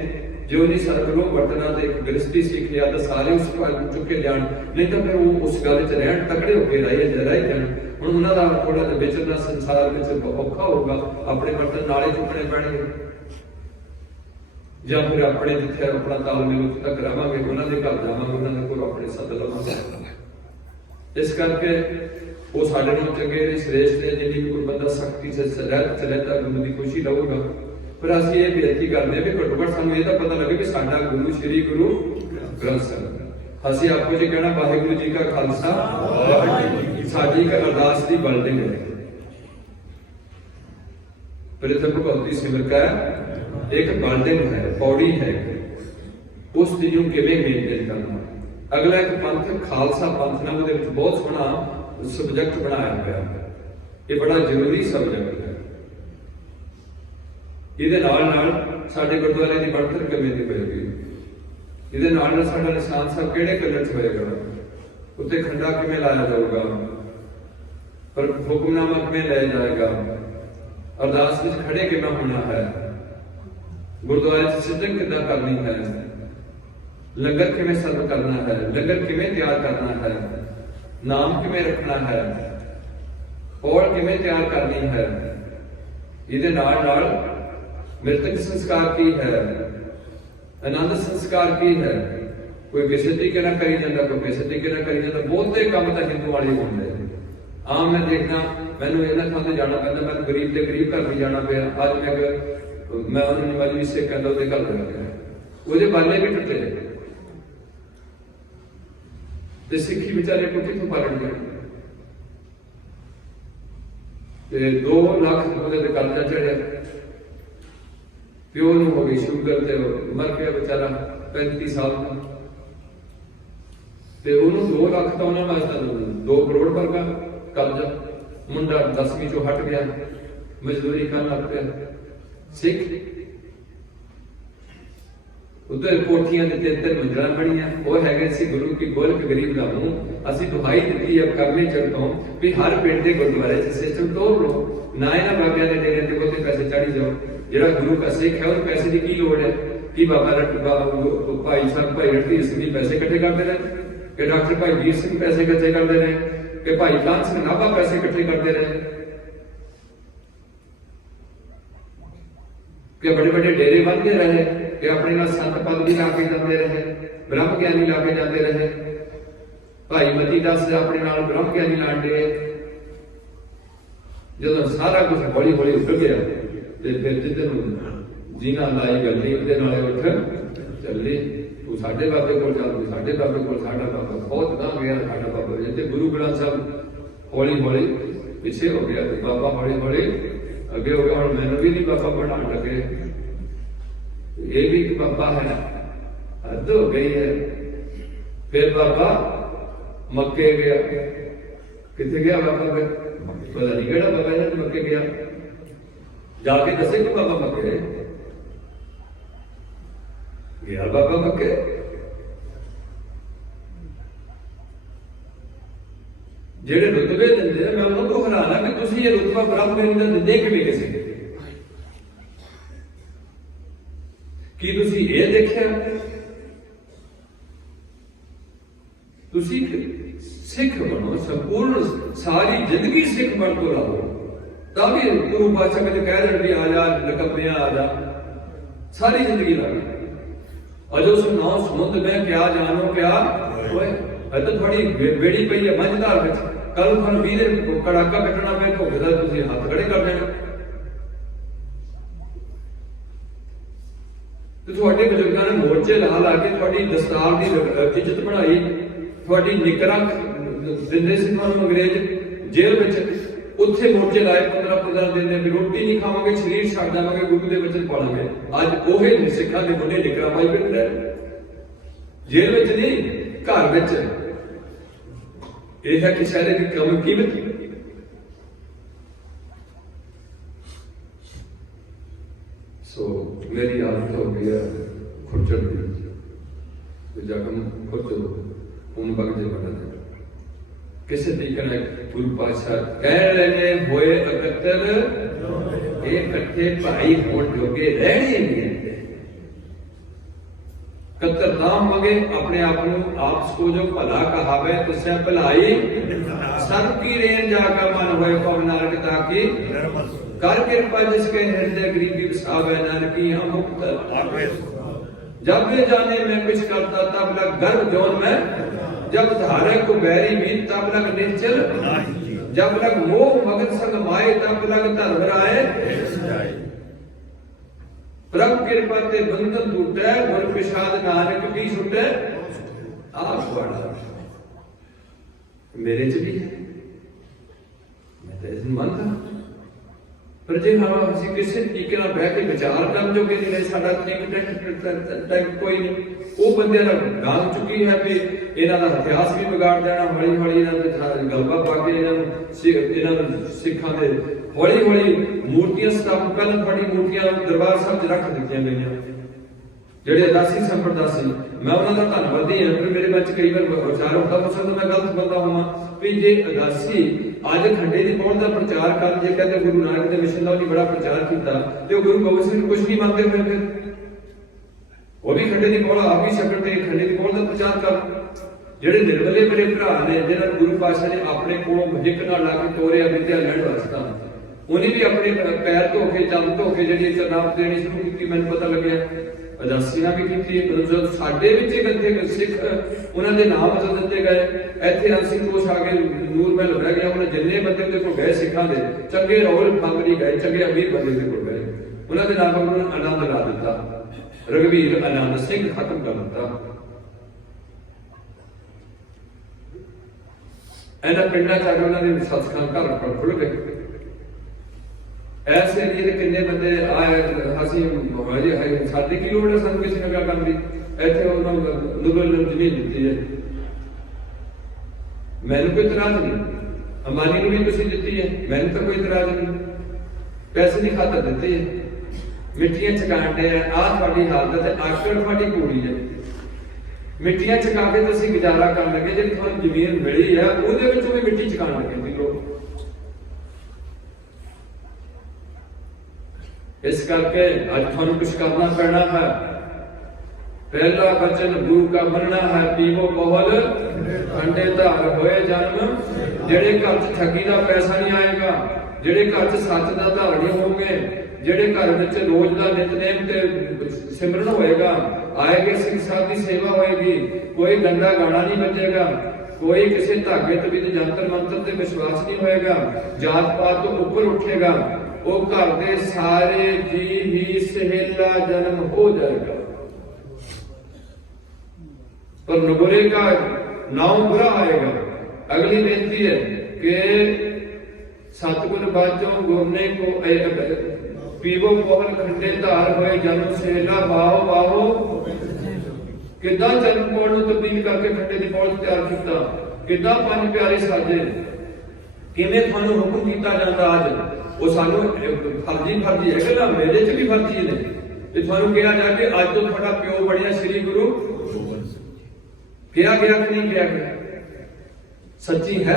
ਜੇ ਉਹਨੇ ਸਰਗਰੋਹ ਵਰਤਣਾ ਤੇ ਇੱਕ ਗ੍ਰਸਤੀ ਸਿੱਖ ਲਿਆ ਤਾਂ ਸਾਰੇ ਉਸ ਵੱਲ ਚੁੱਕ ਕੇ ਜਾਣ, ਨਹੀਂ ਤਾਂ ਫਿਰ ਉਹ ਉਸ ਗੱਲ 'ਚ ਰਹਿਣ, ਤਕੜੇ ਹੋ ਕੇ ਰਹਿ ਜਾਣ। ਹੁਣ ਉਹਨਾਂ ਦਾ ਥੋੜਾ ਜਿਹਾ ਵਿਚਰਨਾ ਸੰਸਾਰ ਵਿੱਚ ਔਖਾ ਹੋਊਗਾ, ਆਪਣੇ ਬਰਤਨ ਨਾਲੇ ਚੁੱਕਣੇ ਪੈਣਗੇ ਜਾਂ ਫਿਰ ਆਪਣੇ ਜਿੱਥੇ ਆਪਣਾ ਤਾਲਮੇਲ ਉੱਥੇ ਤੱਕ ਰਹਾਂਗੇ, ਉਹਨਾਂ ਦੇ ਘਰ ਜਾਵਾਂਗੇ, ਉਹਨਾਂ ਦੇ ਕੋਲ ਆਪਣੇ ਸੱਦ ਲਵਾਂਗੇ। ਇਸ ਕਰਕੇ ਉਹ ਸਾਡੇ ਨਾਲ ਚੰਗੇ ਨੇ, ਸ੍ਰੇਸ਼ਟ ਨੇ। ਜਿੰਨੀ ਕੋਈ ਬੰਦਾ ਸਖਤੀ ਸੇ ਰਹਿਤ ਚਲੇ ਤਾਂ ਗੁਰੂ ਦੀ ਖੁਸ਼ੀ ਲਊਗਾ। ਪਰ ਅਸੀਂ ਇਹ ਬੇਨਤੀ ਕਰਦੇ ਹਾਂ ਵੀ ਘੱਟੋ ਘੱਟ ਸਾਨੂੰ ਇਹ ਤਾਂ ਪਤਾ ਲੱਗੇ ਕਿ ਸਾਡਾ ਗੁਰੂ ਸ਼੍ਰੀ ਗੁਰੂ ਗ੍ਰੰਥ ਸਾਹਿਬ। ਅਸੀਂ ਆਪੋ ਜੀ ਕਹਿਣਾ ਵਾਹਿਗੁਰੂ ਜੀ ਕਾ ਖਾਲਸਾ, ਸਾਡੀ ਇੱਕ ਅਰਦਾਸ ਦੀ ਬਿਲਡਿੰਗ ਹੈ। ਪ੍ਰਥਮ ਭਗਤੀ ਸਿਮਰ ਕਾ ਇੱਕ ਬਿਲਡਿੰਗ ਹੈ, ਪੌੜੀ ਹੈ, ਉਸ ਦੀ ਨੂੰ ਕਿਵੇਂ ਮੇਨਟੇਨ ਕਰਨਾ। अगला एक पंथ खालसा पंथ ने ਉਹਦੇ ਵਿੱਚ बहुत सोहना सबजैक्ट बनाया हुआ है। ये बड़ा जरूरी सबजैक्ट है। ਇਹਦੇ ਨਾਲ ਸਾਡੇ ਗੁਰਦੁਆਰੇ ਦੀ ਬਣਤਰ ਕਿਵੇਂ ਦੀ ਹੋਏਗੀ, ਇਹਦੇ ਨਾਲ ਸਾਡਾ ਨਿਸ਼ਾਨ ਸਾਹਿਬ ਕਿਹੜੇ ਕਲਰ 'ਚ ਹੋਏਗਾ, ਉੱਤੇ ਖੰਡਾ ਕਿਵੇਂ ਲਾਇਆ ਜਾਊਗਾ, ਪਰ ਹੁਕਮਨਾਮਾ ਕਿਵੇਂ ਲਿਆ ਜਾਏਗਾ, ਅਰਦਾਸ ਵਿੱਚ ਖੜੇ ਕਿਵੇਂ ਹੋਣਾ ਹੈ, ਗੁਰਦੁਆਰੇ 'ਚ ਸਿੱਧਕ ਕਿੱਦਾਂ ਕਰਨੀ ਹੈ, ਲੰਗਰ ਕਿਵੇਂ ਸਰਵ ਕਰਨਾ ਹੈ, ਲੰਗਰ ਕਿਵੇਂ ਤਿਆਰ ਕਰਨਾ ਹੈ, ਨਾਮ ਕਿਵੇਂ ਰੱਖਣਾ ਹੈ, ਪੌੜ ਕਿਵੇਂ ਤਿਆਰ ਕਰਨੀ ਹੈ, ਇਹਦੇ ਨਾਲ मृतक संस्कार की है, आनंद संस्कार की है, कोई किसी तरीके ना करी जाता, कोई किसी तरीके ना करी जाता। बहुते काम तो हिंदू वाले होंगे। आम मैं देखना मैंने इन्होंने थां ते जाना पैंदा, मैं गरीब के गरीब घर भी जाना पिया। अज मैं उन्होंने मजबी से कहता उसके घर लग गया, वो बाले भी टुटे तो सिखी बेचारे को कितों पालन गए। 2 लाख कर्जा चढ़िया, प्यो हो गई शुगर ते मर गया बेचारा 35 साल का, ते उन्होंने 2 लाख तो उन्होंने वास्ते 2 करोड़ वर्गा कर्जा। मुंडा 10वीं चो हट गया, मजदूरी करन लग पिया। सिख उधर कोठियां ते 3 मंजिलां बणियां, वो हैगे सी गुरु की गोलक गरीब दा मुंह। असीं दुहाई दित्ती है करनी चढ़ तो भी हर पिंड दे गुरुद्वारे च सिस्टम तोड़ लो, ना इन्हां बाबियां दे डेरे ते कोते पैसे चढ़ी जाओ। ਜਿਹੜਾ ਗੁਰੂ का सिख है उस पैसे की लोड़ है कि बाबा भाई साहब भाई रणधीर सिंह जी पैसे इकट्ठे करते रहे, कि डॉक्टर भाई वीर सिंह पैसे इकट्ठे करते रहे, कि भाई कान सिंह नाभा पैसे इकट्ठे करते रहे, कि बड़े बड़े डेरे बनते रहे, कि अपने नाल संत पद भी ला के जाते रहे, ब्रह्म ज्ञानी ला के जाते रहे। भाई मती दास अपने नाल ब्रह्म ज्ञानी लांडे। जो सारा कुछ हौली हौली उठ गया ਤੇ ਫਿਰ ਜਿੱਦਨ ਜੀਨਾ ਲਾਈ ਗੱਲੀ ਉਹਦੇ ਨਾਲੇ ਉੱਠ ਚੱਲੀ। ਤੂੰ ਸਾਡੇ ਬਾਬੇ ਕੋਲ ਚੱਲ, ਤੂੰ ਸਾਡੇ ਬਾਬੇ ਕੋਲ, ਸਾਡਾ ਬਾਬਾ ਬਹੁਤ ਗਾਂ ਗਿਆ, ਸਾਡਾ ਬਾਬਾ ਜਿੱਤੇ ਗੁਰੂ ਗ੍ਰੰਥ ਸਾਹਿਬ ਹੌਲੀ ਹੌਲੀ ਪਿੱਛੇ ਹੋ ਗਿਆ ਤੇ ਬਾਬਾ ਹੌਲੀ ਹੌਲੀ ਅੱਗੇ ਹੋ ਗਿਆ। ਹੁਣ ਮੈਨੂੰ ਵੀ ਨਹੀਂ ਬਾਬਾ ਬਣਾਉਣ ਲੱਗੇ, ਇਹ ਵੀ ਇੱਕ ਬਾਬਾ ਹੈ, ਹੱਦ ਹੋ ਗਈ ਹੈ। ਫਿਰ ਬਾਬਾ ਮੱਕੇ ਗਿਆ। ਕਿੱਥੇ ਗਿਆ ਬਾਬਾ? ਪਤਾ ਨਹੀਂ ਕਿਹੜਾ ਬਾਬਾ ਹੈ ਮੱਕੇ ਗਿਆ, जाके दसे कि बाबा मक्के गया। बाबा मक्के जेड़े रुतबे दिंदे मैं उन्होंने को हैरान कि तुसीं ये रुतबा ब्रह्म ज्ञानी दा दिंदे किवें किसी की तुसीं ये देखिया? तुसीं सिख बनो, संपूर्ण सारी जिंदगी सिख बन को रहो। तभी गुरु पातशाह कहते कह रहे भी आ जा नकम्मिया आ जा, सारी जिंदगी लगी। और जो सुनाओ समुद्र में क्या जानो क्या होए, तो थोड़ी बेड़ी पई है मंझधार में, कल तुहानू 20 दिन कड़ाका कटना पे धोखे दा तुसीं हत्थ खड़े कर देना। तो थोड़े बुजुर्गों ने मोर्चे ला ला के थोड़ी दस्तार की इज्जत बढ़ाई, थोड़ी निकरां दिंदे सी तुहानू अंग्रेज जेल में, उत्थे मोर्चे लाए 15-15 दिन भी रोटी नहीं खावांगे, शरीर छड्ड देवांगे, गुरु दे वचन पालांगे। अज ओहे सिखां दे मुंडे निकरां पाई फिरदे जेल विच नहीं घर विच। यह है कि शहर की कम कीमत। सो मेरी आदत हो गई है खुरचड़ की, जखम खुरचो उन बगजे बना दे किसी तरीके गुरु पातशाह कह रहे होए अकतर ये इकट्ठे भाई होण जोगे रहने नहीं। कतर नाम मगे अपने आप को जो भला कहावे तुसे भलाई सब की रेन जाकर मन होए पवनारक ताकि कर कृपा जिसके हृदय गरीबी बसावे नानकी हम मुक्त। जब वे जाने मैं कुछ करता तब लग गर्भ जौन में, जब धारे को बैरी मीत तब लग निश्चल, जब लग मोह मगन संग माए तब लग धर्म राय। प्रभु कृपा ते बंधन टूटे, गुर प्रसाद नानक भी छुटे। आप बड़ा मेरे च भी है, मैं तो इस मानता पर जे हाँ ਅਸੀਂ ਕਿਸੇ ਤਰੀਕੇ ਨਾਲ ਬਹਿ ਕੇ ਵਿਚਾਰ ਕਰਨ ਜੋਗੇ ਨਹੀਂ ਰਹੇ, ਸਾਡਾ ਟੈਂਕ ਕੋਈ ਨਹੀਂ, ਉਹ ਬੰਦਿਆਂ ਦਾ ਗਾਲ ਚੁੱਕੀ ਹੈ ਵੀ ਇਹਨਾਂ ਦਾ ਇਤਿਹਾਸ ਵੀ ਵਿਗਾੜ ਦੇਣਾ, ਹੌਲੀ ਹੌਲੀ ਇਹਨਾਂ ਦੇ ਗਲਬਾ ਪਾ ਕੇ ਇਹਨਾਂ ਨੂੰ ਸਿੱਖਾਂ ਦੇ ਹੌਲੀ ਹੌਲੀ ਮੂਰਤੀਆਂ ਸਥਾਪਿਤ, ਪਹਿਲਾਂ ਤੁਹਾਡੀ ਮੂਰਤੀਆਂ ਦਰਬਾਰ ਸਾਹਿਬ 'ਚ ਰੱਖ ਦਿੱਤੀਆਂ ਗਈਆਂ, ਜਿਹੜੇ ਅਦਾਸੀ ਸੰਪਰਦਾਸੀ, ਮੈਂ ਉਹਨਾਂ ਦਾ ਧੰਨਵਾਦੀ ਹਾਂ। ਪਰ ਮੇਰੇ ਵਿੱਚ ਕਈ ਵਾਰ ਵਿਚਾਰ ਹੁੰਦਾ, ਹੋ ਸਕਦਾ ਮੈਂ ਗਲਤ ਬੰਦਾ ਹੋਵਾਂ, ਵੀ ਜੇ ਅਦਾਸੀ ਅੱਜ ਖੰਡੇ ਦੀ ਪਹੁੰਚ ਦਾ ਪ੍ਰਚਾਰ ਕਰਨ, ਜੇ ਕਹਿੰਦੇ ਗੁਰੂ ਨਾਨਕ ਦੇ ਮਿਸ਼ਨ ਦਾ ਉਹਨੇ ਬੜਾ ਪ੍ਰਚਾਰ ਕੀਤਾ, ਤੇ ਉਹ ਗੁਰੂ ਗੋਬਿੰਦ ਸਿੰਘ ਨੂੰ ਕੁਝ ਨਹੀਂ ਮੰਨਦੇ ਹੋਏ, ਫਿਰ ਉਹ ਵੀ ਖੰਡੇ ਦੀ ਪਹੁੰਚ ਆਪ ਹੀ ਛਕਣ ਤੇ ਖੰਡੇ ਦੀ ਪਹੁੰਚ ਦਾ ਪ੍ਰਚਾਰ ਕਰਨ। ਜਿਹੜੇ ਨਿਰਵਲੇ ਮੇਰੇ ਭਰਾ ਨੇ, ਜਿਹਨਾਂ ਨੂੰ ਗੁਰੂ ਪਾਤਸ਼ਾਹ ਨੇ ਆਪਣੇ ਕੋਲੋਂ ਹਿੱਕ ਨਾਲ ਲਾ ਕੇ ਤੋਰਿਆ ਵਿਦਿਆ ਲੈਣ ਵਾਸਤੇ, ਉਹਨੇ ਵੀ ਆਪਣੇ ਪੈਰ ਧੋ ਕੇ, ਚੰਦ ਧੋ ਕੇ ਜਿਹੜੀ ਚਰਨਾਮਤ ਦੇਣੀ ਸ਼ੁਰੂ ਕੀਤੀ। ਮੈਨੂੰ ਪਤਾ ਲੱਗਿਆ ਅਦਾਸੀਆਂ ਵੀ ਕੀਤੀ, ਜਦੋਂ ਸਾਡੇ ਵਿੱਚ ਗੱਥੇ ਸਿੱਖ ਉਹਨਾਂ ਦੇ ਨਾਮ ਬਦਲ ਦਿੱਤੇ ਗਏ। ਇੱਥੇ ਅਸੀਂ ਕੋਸ਼ ਆ ਕੇ ਨੂਰ ਮਹਿਲ ਬਹਿ ਗਿਆ, ਉਹਨਾਂ ਜਿੰਨੇ ਬੰਦੇ ਦੇ ਕੋਲ ਗਏ ਸਿੱਖਾਂ ਦੇ, ਚੰਗੇ ਰੋਲ ਫੰਗਰੀ ਗਏ, ਚੰਗੇ ਅਮੀਰ ਬੰਦੇ ਦੇ ਕੋਲ ਗਏ, ਉਹਨਾਂ ਦੇ ਨਾਮ ਉਹਨਾਂ ਨੂੰ ਆਨੰਦ ਲਾ ਦਿੱਤਾ, ਰਘਵੀਰ ਆਨੰਦ ਸਿੰਘ ਖਤਮ ਕਰ ਦਿੱਤਾ। ਇਹਨਾਂ ਪਿੰਡਾਂ 'ਚ ਉਹਨਾਂ ਦੇ ਸਤਿਸੰਗ ਘਰ ਖੁੱਲ੍ਹ ਗਏ। ऐसे ਏਰੀਏ ਦੇ ਕਿੰਨੇ ਬੰਦੇ ਆਏ, ਅਸੀਂ ਸਾਡੀ ਕੀ ਲੋੜ ਹੈ ਸਾਨੂੰ ਕਿਸੇ ਨਾਲ ਗੱਲ ਕਰਨ ਦੀ, ਇੱਥੇ ਉਹਨਾਂ ਨੂੰ ਨੂਬਲ ਜ਼ਮੀਨ ਦਿੱਤੀ ਹੈ, ਮੈਨੂੰ ਕੋਈ ਇਤਰਾਜ਼ ਨਹੀਂ, ਅੰਬਾਨੀ ਨੂੰ ਵੀ ਤੁਸੀਂ ਦਿੱਤੀ ਹੈ, ਮੈਨੂੰ ਤਾਂ ਕੋਈ ਇਤਰਾਜ਼ ਨਹੀਂ, ਪੈਸੇ ਦੀ ਖਾਤਰ ਦਿੱਤੀ ਹੈ, ਮਿੱਟੀਆਂ ਚਕਾਉਂਦੇ ਆ, ਆਹ ਤੁਹਾਡੀ ਹਾਲਤ ਹੈ, ਆਖਰ ਤੁਹਾਡੀ ਕੁੜੀ ਹੈ, ਮਿੱਟੀਆਂ ਚਕਾ ਕੇ ਤੁਸੀਂ ਗੁਜ਼ਾਰਾ ਕਰਨ ਲੱਗੇ, ਜਿਹੜੀ ਤੁਹਾਨੂੰ ਜ਼ਮੀਨ ਮਿਲੀ ਹੈ ਉਹਦੇ ਵਿੱਚੋਂ ਵੀ ਮਿੱਟੀ ਚਕਾਉਣ ਲੱਗੇ ਲੋਕ। इस करके आज थानू कुछ करना पैना है। पहला वचन गुरु का मनना है, पीवो बहुल ठंडे धार होए जन्म। जेड़े घर च ठगी का पैसा नहीं आएगा, जेड़े घर च सच का धार नहीं होंगे, जेड़े घर विच रोज का नितनेम ते सिमरन होएगा, आएगी सिंह साहब की सेवा होएगी, कोई गंदा गाना नहीं बजेगा, कोई किसी धागे तबीत जंतर मंत्र से विश्वास नहीं होएगा, जात पात तो ऊपर उठेगा, वो घर के सारे जी ही सहेला जन्म हो जाएगा। पर नबुरे का नाम बुरा आएगा। अगली बेनती है कि सतगुर बाजो गुरने को पीवो पहल खंडे धार होए जन्म सहेला बाहो बाहो। किदा जन्म पौड़ नूं तब्दील करके खंडे की पौड़ तैयार किया, किदा पंज प्यारे साजे, किवें तुहानूं हुक्म कीता जांदा। अज वो सानू फर्जी है ना, मेरे च भी फर्जी ने, थानू कहा जाए कि अज तो थोड़ा प्यो बढ़िया श्री गुरु कहा गया कि नहीं कहा गया, सच्ची है।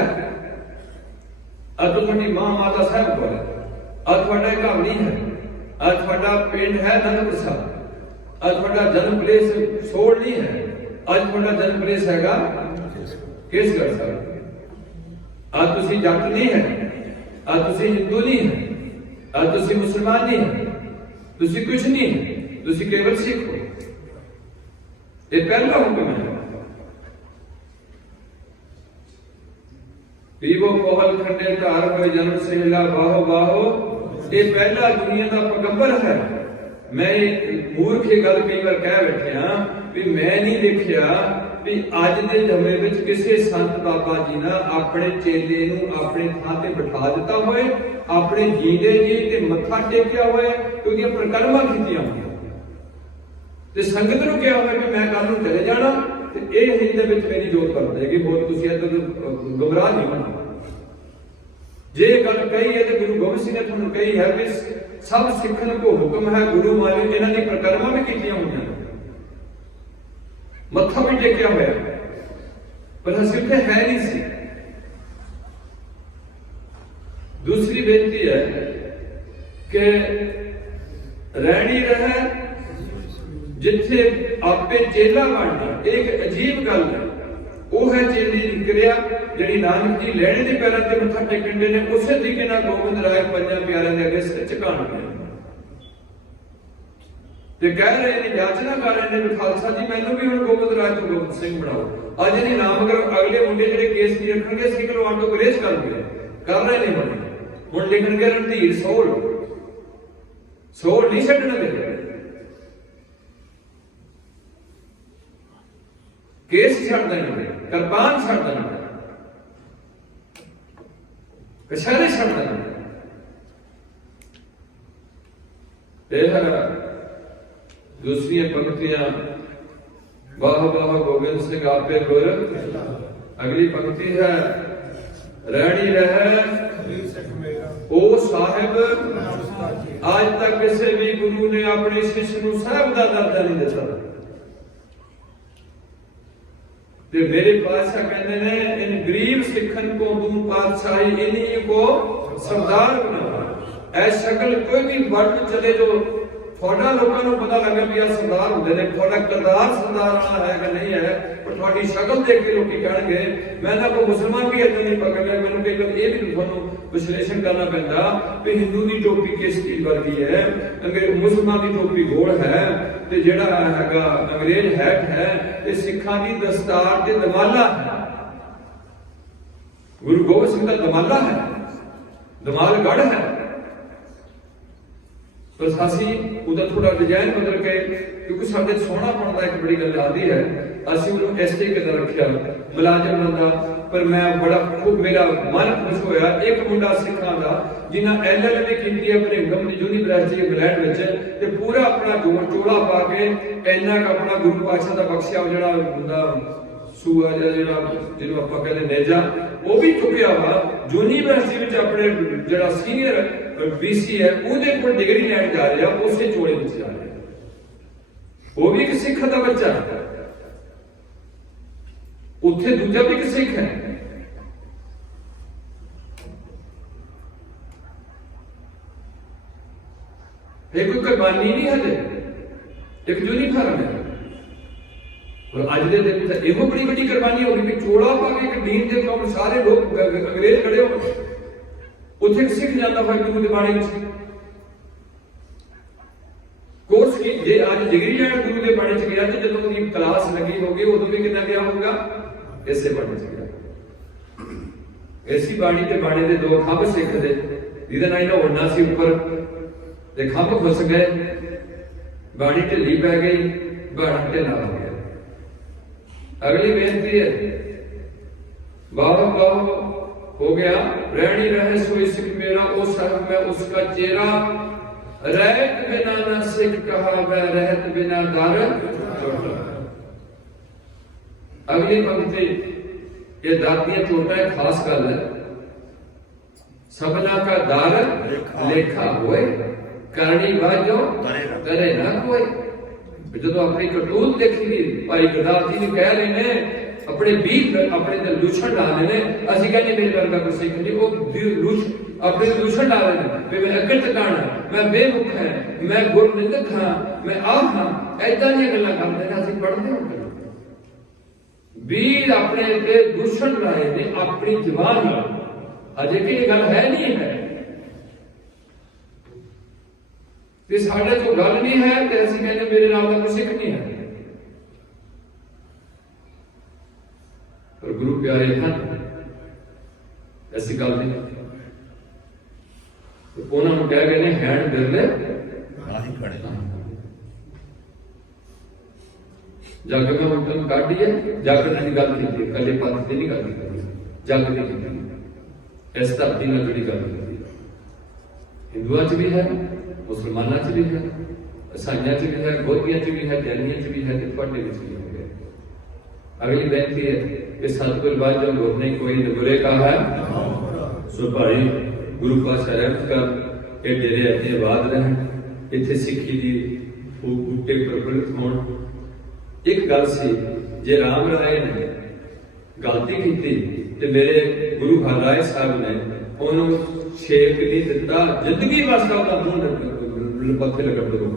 अज तो थोड़ी मां माता साहब को है, अज थोड़ा घर नहीं है, अज थोड़ा पिंड है नंदपुर साहब, अज थोड़ा जन्म प्लेस सोड़ नहीं है, अज थोड़ा जन्म प्लेस हैगा केसगढ़ साहब। अज तुसी जट नहीं है, आज तुसी हिंदू नहीं है, आज तुसी मुसलमान नहीं है, तुसी कुछ नहीं है, तुसी केवल सिख हो। ये पहला हुक्म है। पीवो पहल खंडे धार होए जन्म सहेला बाहो बाहो। ये पहला दुनिया का पैगंबर है। मैं मूर्ख ये गल कई बार कह बैठे हाँ भी मैं नहीं देखिया भी अज के जमे विच किसी संत बाबा जी ने अपने चेले नूं अपने थां ते बिठा दिता होए, अपने जींदे जी ते मत्था टेकिया होए, क्योंकि परिक्रमा कीतियां होईयां ते संगत नूं कहा होए कि मैं कल नूं चले जाना ते इह हिंद दे विच मेरी जोत कर देगी, होर तुसीं इधर गुमराह नहीं बनना। जे गल कही है तो गुरु गोबिंद सिंह ने तुहानूं कही है कि सब सिखण को हुक्म है, गुरु मालिक इन्हां दी परिक्रमा भी कीतियां होईयां, मत्था भी टेकिया हुआ, पर असीं उत्थे है नहीं सी। दूसरी बेनती है कि रहनी रहे जिथे आपे चेला बनना, एक अजीब गल है। वो है चेली की क्रिया जिहड़ी नानक जी लैणे दे पैरां ते मत्था टेकण दे ने, उसे तरीके नाल गोबिंद राय पंजां प्यारिਆਂ ਦੇ अगे सिर झुकाउण दे ते कह रहे ने, याचना कर रहे ने खालसा जी मैनू भी हुण गोबिंद राय तो गोबिंद सिंह बनाओ। अज नहीं नाम अगर अगले मुंडे जिहड़े केस नहीं रखणगे सिख लवाण तो गुरेज कर रहे ने, हुण लिखणगे रणधीर सोल नहीं छड्डणगे, केस छड्ड देणगे, किरपान छड्ड देणगे, कछहरे छड्ड देणगे। यह दूसरी पंक्तियां वाह वाह गोबिंद सिंह आपे गुर। अगली पंक्ति है रहनी रहे ओ साहिब। आज तक किसी भी गुरु ने अपने शिष्य को साहिब का दर्जा नहीं दिता। ते मेरे पातशाह कहते हैं इन गरीब सिखन को दूर पातशाही इन्हीं को सरदार बना। ऐ शक्ल कोई भी वर्ड चले जो थोड़ा लोगों को पता लगे भी आ सरदार होंगे ने, थोड़ा किरदार सरदार वाला है कि नहीं है, पर थोड़ी शक्ल देख के लोग कहणगे मैं ना कोई मुसलमान भी इतना नहीं पकड़ लिया। मैंने कई बार ये भी थोड़ा विश्लेषण करना पैंदा कि हिंदू की टोपी किस चीज वर्गी है, मुसलमान की टोपी गोल है, ते जेड़ा हैगा अंग्रेज हैट है, ते सिखां दी दस्तार ते दमाला है। गुरु गोबिंद सिंह का दमाला है, दमालगढ़ है। तो असी उधर थोड़ा डिजाइन बदल के, क्योंकि साढ़े सोहना पन का एक बड़ी गल आती है, असं उन्होंने एस टी कितना रखा मुलाजम बंदा। पर मैं बड़ा खूब मेरा मन खुश होया एक मुंडा सिखा का जिन्हें LLB की अपने यूनिवर्सिटी इंग्लैंड में, ते पूरा अपना जोर चोला पा के इन्ना का अपना गुरु पातशाह का बख्शिया जो सूआ जिन्होंने आप कहते नेजा वो भी चुकया वा यूनिवर्सिटी में अपने जो सीनियर BC है उहदे कोल डिग्री लैन जा रहा, उसे चोले में जा रहा। वो भी एक सिख का बच्चा, उत्थे दूजा भी एक सिख है। एक कोई कुर्बानी नहीं है, एक यूनिफॉर्म है। और अज के दिन में यो बड़ी बड़ी कुर्बानी हो गई, चोला पा के एक दीन के कौम सारे लोग अंग्रेज खड़े हो उत्थे एक सिख जाता है गुरु के बाणी में कोर्स की। जे आज डिग्री लैन गुरु के बाणी च गया तो जब उसकी क्लास लगी होगी उदों भी कितना गया होगा, इसे बाणी च गया। ऐसी बाणी के बाणी के दो खंभ सिख दे जिहदे नाल इन्हां उड़ना सी उपर, ते खंभ फस गए, बाणी ढिली पै गई, बाणा ढिला हो गया। अगली बेनती है बाह बाह हो गया रहनी रहे सोई सिख मेरा ओ साहब मैं उसका चेहरा। रहत बिना न सिख कहा वह रहत बिना दर चोटा। अगली पंक्ति ये दातियां चोटा है, खास गल है। सबना का दर लेखा होए करनी बाजो करे ना कोई। जो अपनी करतूत देखी भाई गुरदास जी ने कह रहे ने अपने बीच अपने ते लूछण डाले ने, असि कहने मेरे वर्गा कोई सिख नहीं, वो अपने लूछण डाले ने मैं अगर तकाना मैं बेमुख है, मैं गुरनिंदक हां, मैं आ हां, ऐदा दी गल्लां करदे ने। असि पढ़दे होंगे वीर अपने ते लूछण लाए ने अपनी जवान नाल, अजे की गल है नहीं है ते साडे जो गल नहीं है ते असि कहने मेरे नाल दा कोई सिख नहीं है। पर गुरु प्यारे हैं ऐसी गल नहीं। तो उन्होंने कह गए हैंड बिरले जग में उठन काटी है, जागरण की गल की कले पंथ की नहीं गल की, जग की इस धरती में जुड़ी गल की। हिंदुओं च भी है, मुसलमानों च भी है, ईसाइयों च भी है, बौद्धियों च भी है, जैनियों च भी है, थोड़े भी है। अगली बेनती है कि सतगुर बाजो गुर नहीं कोई गुरे का है सो भाई गुरु पातशाह रहमत कर के डेरे इतने आबाद रहन, इत्थे सिक्खी दी बूटे प्रफुल्लित होण। एक गल सी जे राम राय ने गलती की ते मेरे गुरु हरराय साहब ने उन्होंने छेक नहीं दिता, जिंदगी वास्ते उसका मूंह पत्थे लगन दो।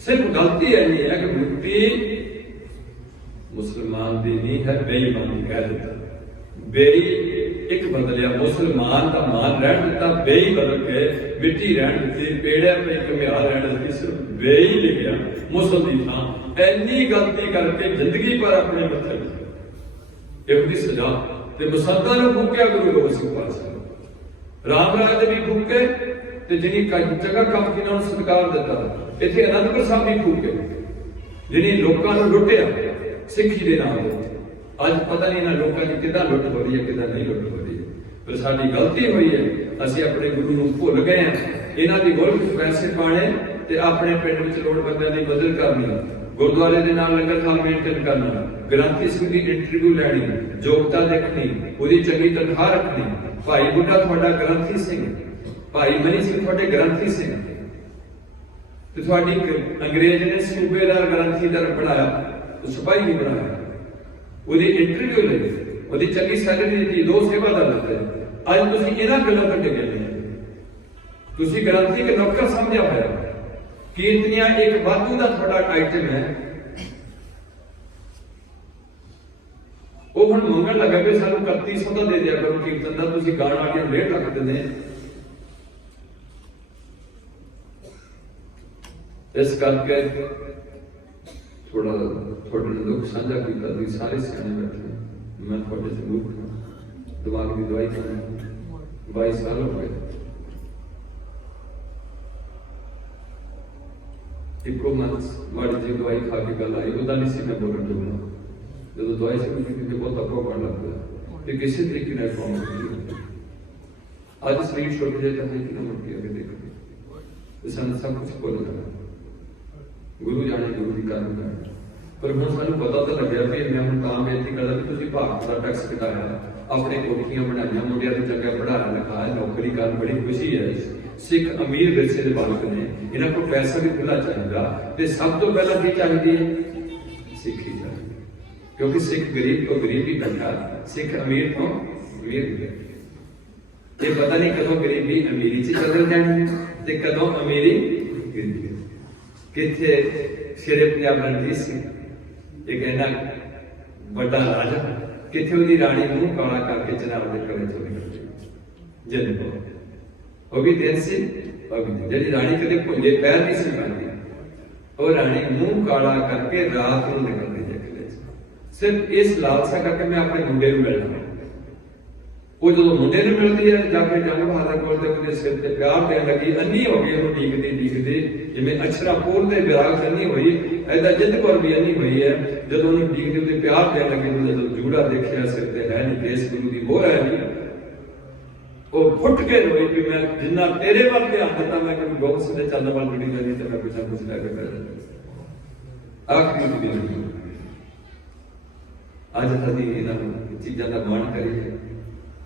सिर्फ गलती है नहीं है कि बूटी मुसलमान दी नहीं है, बेईमानी कह दिता। बेई एक बदलिया मुसलमान का मान रहन दिता, बेई बदल के मिट्टी रहन दी, पेड़े पे कमियाल रहन दी, सिर्फ बेई लिखिया मुसल दी थां। इन्नी गलती करके जिंदगी पर अपने मत्थे एक सजा ते मुसलदा ने फूकिया गुरु गोबिंद सिंह पातशाह। राम राय ने भी फूके ते जिनी जगह कम की उन्होंने सत्कार दिता। इत्थे अनंदपुर साहब भी फूके जिनी लोकां नूं लुटिया सिक्खी दे नाम दे। अज पता नहीं इन्हां लोकां दी किदां लुट हो रही है, किदां नहीं लुट हो रही है। पर साडी गलती हुई है, असीं अपने गुरु नूं भुल गए हैं। इन्हां दी मुल्क पैसे पाने ਤੇ ਆਪਣੇ ਪਿੰਡ ਵਿੱਚ ਲੋੜਵੰਦਾਂ ਦੀ ਮਦਦ ਕਰਨੀ, ਗੁਰਦੁਆਰੇ ਦੇ ਨਾਲ ਲੰਗਰ ਖਾਲ ਮੇਨਟੇਨ ਕਰਨਾ, ਗ੍ਰੰਥੀ ਸਿੰਘ ਦੀ ਇੰਟਰਵਿਊ ਲੈਣੀ, ਯੋਗਤਾ ਦੇਖਣੀ, ਉਹਦੀ ਚੰਗੀ ਤਨਖਾਹ ਰੱਖਣੀ। ਭਾਈ ਬੁੱਢਾ ਤੁਹਾਡਾ ਗ੍ਰੰਥੀ ਸਿੰਘ, ਭਾਈ ਮਨੀ ਸਿੰਘ ਤੁਹਾਡੇ ਗ੍ਰੰਥੀ ਸਿੰਘ, ਤੇ ਤੁਹਾਡੀ ਅੰਗਰੇਜ਼ ਨੇ ਸੂਬੇਦਾਰ ਗ੍ਰੰਥੀਦਾਰ ਬਣਾਇਆ, ਸਿਪਾਹੀ ਨਹੀਂ ਬਣਾਇਆ। ਉਹਦੀ ਇੰਟਰਵਿਊ ਲਈ, ਉਹਦੀ ਚੰਗੀ ਸੈਲਰੀ ਦਿੱਤੀ, 2 ਸੇਵਾਦਾਰ ਦਿੱਤੇ। ਅੱਜ ਤੁਸੀਂ ਇਹਨਾਂ ਗੱਲਾਂ ਤੋਂ ਡਿੱਗੇ ਨਹੀਂ, ਤੁਸੀਂ ਗ੍ਰੰਥੀ ਕੇ ਨੌਕਰ ਸਮਝਿਆ ਹੋਇਆ। ਕੀਰਤਨੀਆਂ ਇੱਕ ਵਾਧੂ ਦਾ ਤੁਹਾਡਾ ਆਈਟਮ ਹੈ, ਉਹ ਹੁਣ ਮੰਗਣ ਲੱਗਾ ਵੀ ਸਾਨੂੰ 3100 ਦਾ ਦੇ ਦਿਆ ਕਰੋ ਕੀਰਤਨ ਦਾ, ਤੁਸੀਂ ਗਾਣ ਵਾਲਿਆਂ ਨੂੰ 1.5 ਲੱਖ ਦਿੰਦੇ। ਇਸ ਕਰਕੇ ਥੋੜਾ ਤੁਹਾਡੇ ਨਾਲ ਦੁੱਖ ਸਾਂਝਾ ਕੀਤਾ, ਤੁਸੀਂ ਸਾਰੇ ਸਿਆਣੇ ਬੈਠੇ, ਮੈਂ ਤੁਹਾਡੇ ਤੋਂ ਦੁੱਖ ਦਿਮਾਗ ਦੀ ਦਵਾਈ ਖਾਣੀ 22 ਸਾਲ ਹੋ ਗਏ। ਇੱਕੋ ਮਾੜੀ ਜਿਹੀ ਦਵਾਈ ਖਾ ਕੇ ਗੱਲ ਆਈ, ਉਹਦਾ ਨਹੀਂ ਸੀ ਮੈਂ ਬੋਲਣ ਦੂੰਗਾ। ਜਦੋਂ ਦਵਾਈ ਸ਼ੁਰੂ ਕੀਤੀ ਤੇ ਬਹੁਤ ਅੱਗੋਂ ਪੜ੍ਹਨ ਲੱਗ ਪਿਆ ਤੇ ਕਿਸੇ ਤਰੀਕੇ ਨਾਲ ਕੰਮ ਕੀਤੀ। ਅੱਜ ਸਰੀਰ ਛੁੱਟ ਜਾਏ ਤਾਂ ਹੈ ਕਿ ਨਾ ਮੁੜ ਕੇ ਅੱਗੇ ਦੇਖੋ ਤੇ ਸਾਨੂੰ ਸਭ ਕੁਝ ਭੁੱਲ ਜਾਣਾ। ਗੁਰੂ ਜਾਣੇ ਗੁਰੂ ਦੀ ਕਰਨ ਦਾ, ਪਰ ਹੁਣ ਸਾਨੂੰ ਪਤਾ ਤਾਂ ਲੱਗਿਆ ਵੀ ਮੈਂ ਹੁਣ ਤਾਂ ਬੇਨਤੀ ਕਰਦਾ ਵੀ ਤੁਸੀਂ ਭਾਰਤ ਦਾ ਟੈਕਸ ਘਟਾਇਆ, ਆਪਣੇ ਕੋਠੀਆਂ ਬਣਾਈਆਂ, ਮੁੰਡਿਆਂ ਨੂੰ ਚੰਗਾ ਪੜ੍ਹਾਇਆ ਲਿਖਾਇਆ, ਨੌਕਰੀ ਕਰਨ, ਬੜੀ ਖੁਸ਼ੀ ਹੈ। ਸਿੱਖ ਅਮੀਰ ਵਿਰਸੇ ਦੇ ਬਾਲਕ ਨੇ, ਇਹਨਾਂ ਕੋਲ ਪੈਸਾ ਵੀ ਖੁੱਲਾ ਚਾਹੀਦਾ ਤੇ ਸਭ ਤੋਂ ਪਹਿਲਾਂ ਕੀ ਚਾਹੀਦੀ ਹੈ? ਸਿੱਖੀ ਚਾਹੀਦੀ, ਕਿਉਂਕਿ ਸਿੱਖ ਗਰੀਬ ਤੋਂ ਗਰੀਬ ਹੀ ਬੈਠਾ, ਸਿੱਖ ਅਮੀਰ ਤੋਂ ਅਮੀਰ ਹੀ ਬੈਠਾ। ਇਹ ਪਤਾ ਨਹੀਂ ਕਦੋਂ ਗਰੀਬੀ ਅਮੀਰੀ 'ਚ ਚੱਲ ਜਾਣੀ ਤੇ ਕਦੋਂ ਅਮੀਰੀ ਗਰੀਬੀ। ਕਿੱਥੇ ਸ਼ੇਰੇ ਪੰਜਾਬ ਰਣਜੀਤ ਸਿੰਘ ਇੱਕ ਇੰਨਾ ਵੱਡਾ ਰਾਜਾ, ਕਿੱਥੇ ਉਹਦੀ ਰਾਣੀ ਨੂੰ ਕਾਲਾ ਕਰਕੇ ਚਨਾਬ ਦੇ ਘਰੇ ਚਲੀ ਗਈ। ਜਦ ਉਹ ਵੀ ਦਿਨ ਸੀ, ਜਿਹੜੀ ਰਾਣੀ ਕਦੇ ਭੁੱਲੇ ਪੈਰ ਨਹੀਂ ਸੀ ਪਾਉਂਦੀ, ਉਹ ਰਾਣੀ ਮੂੰਹ ਕਾਲਾ ਕਰਕੇ ਰਾਤ ਨੂੰ ਨਿਕਲਦੀ ਜੇਕਲੇ। ਸਿਰਫ ਇਸ ਲਾਲਸਾ ਕਰਕੇ ਮੈਂ ਆਪਣੇ ਮੁੰਡੇ ਨੂੰ ਮਿਲਣਾ। ਉਹ ਜਦੋਂ ਮੁੰਡੇ ਨੂੰ ਮਿਲਦੀ ਹੈ ਜਾ ਕੇ ਜੰਗ ਬਹਾਦਰ ਕੋਲ ਤੇ ਉਹਦੇ ਸਿਰ ਤੇ ਪਿਆਰ ਦੇਣ ਲੱਗੀ, ਅੰਨੀ ਹੋ ਗਈ ਉਹਨੂੰ ਡੀਕਦੀ ਜਿਵੇਂ ਅਛਰਾ ਪੂਰ ਦੇ ਵਿਰਾਗ ਅੰਨੀ ਹੋਈ, ਐਦਾਂ ਜਿੱਦ ਕੌਰ ਵੀ ਅੰਨੀ ਹੋਈ ਹੈ। ਜਦੋਂ ਉਹਨੂੰ ਡੀਕਦੀ ਉਹਦੇ ਪਿਆਰ ਦੇਣ ਲੱਗੀ, ਜਦੋਂ ਜੂੜਾ ਦੇਖਿਆ ਸਿਰ ਤੇ ਹੈ ਨਹੀਂ, ਕੇਸ ਗੁਰੂ ਦੀ ਮੋਹਰ ਹੈ ਨਹੀਂ, ਉਹ ਫੁੱਟ ਕੇ ਰੋਈ ਕਿ ਮੈਂ ਜਿੰਨਾ ਤੇਰੇ ਵੱਲ ਧਿਆਨ ਦਿੱਤਾ, ਮੈਂ ਕਿ ਗੋਬਿੰਦ ਸਿੰਘ ਦੇ ਚੰਨ ਵੱਲ ਜੁੜੀ ਹੋਈ ਤੇ ਮੈਂ ਕੁਛ ਨਾ ਕੁਛ ਲੈ ਕੇ ਪੈ ਜਾਂਦਾ। ਆਖਰੀ ਦੀ ਅੱਜ ਅਸੀਂ ਇਹਨਾਂ ਚੀਜ਼ਾਂ ਦਾ ਮਾਣ ਕਰੀਏ।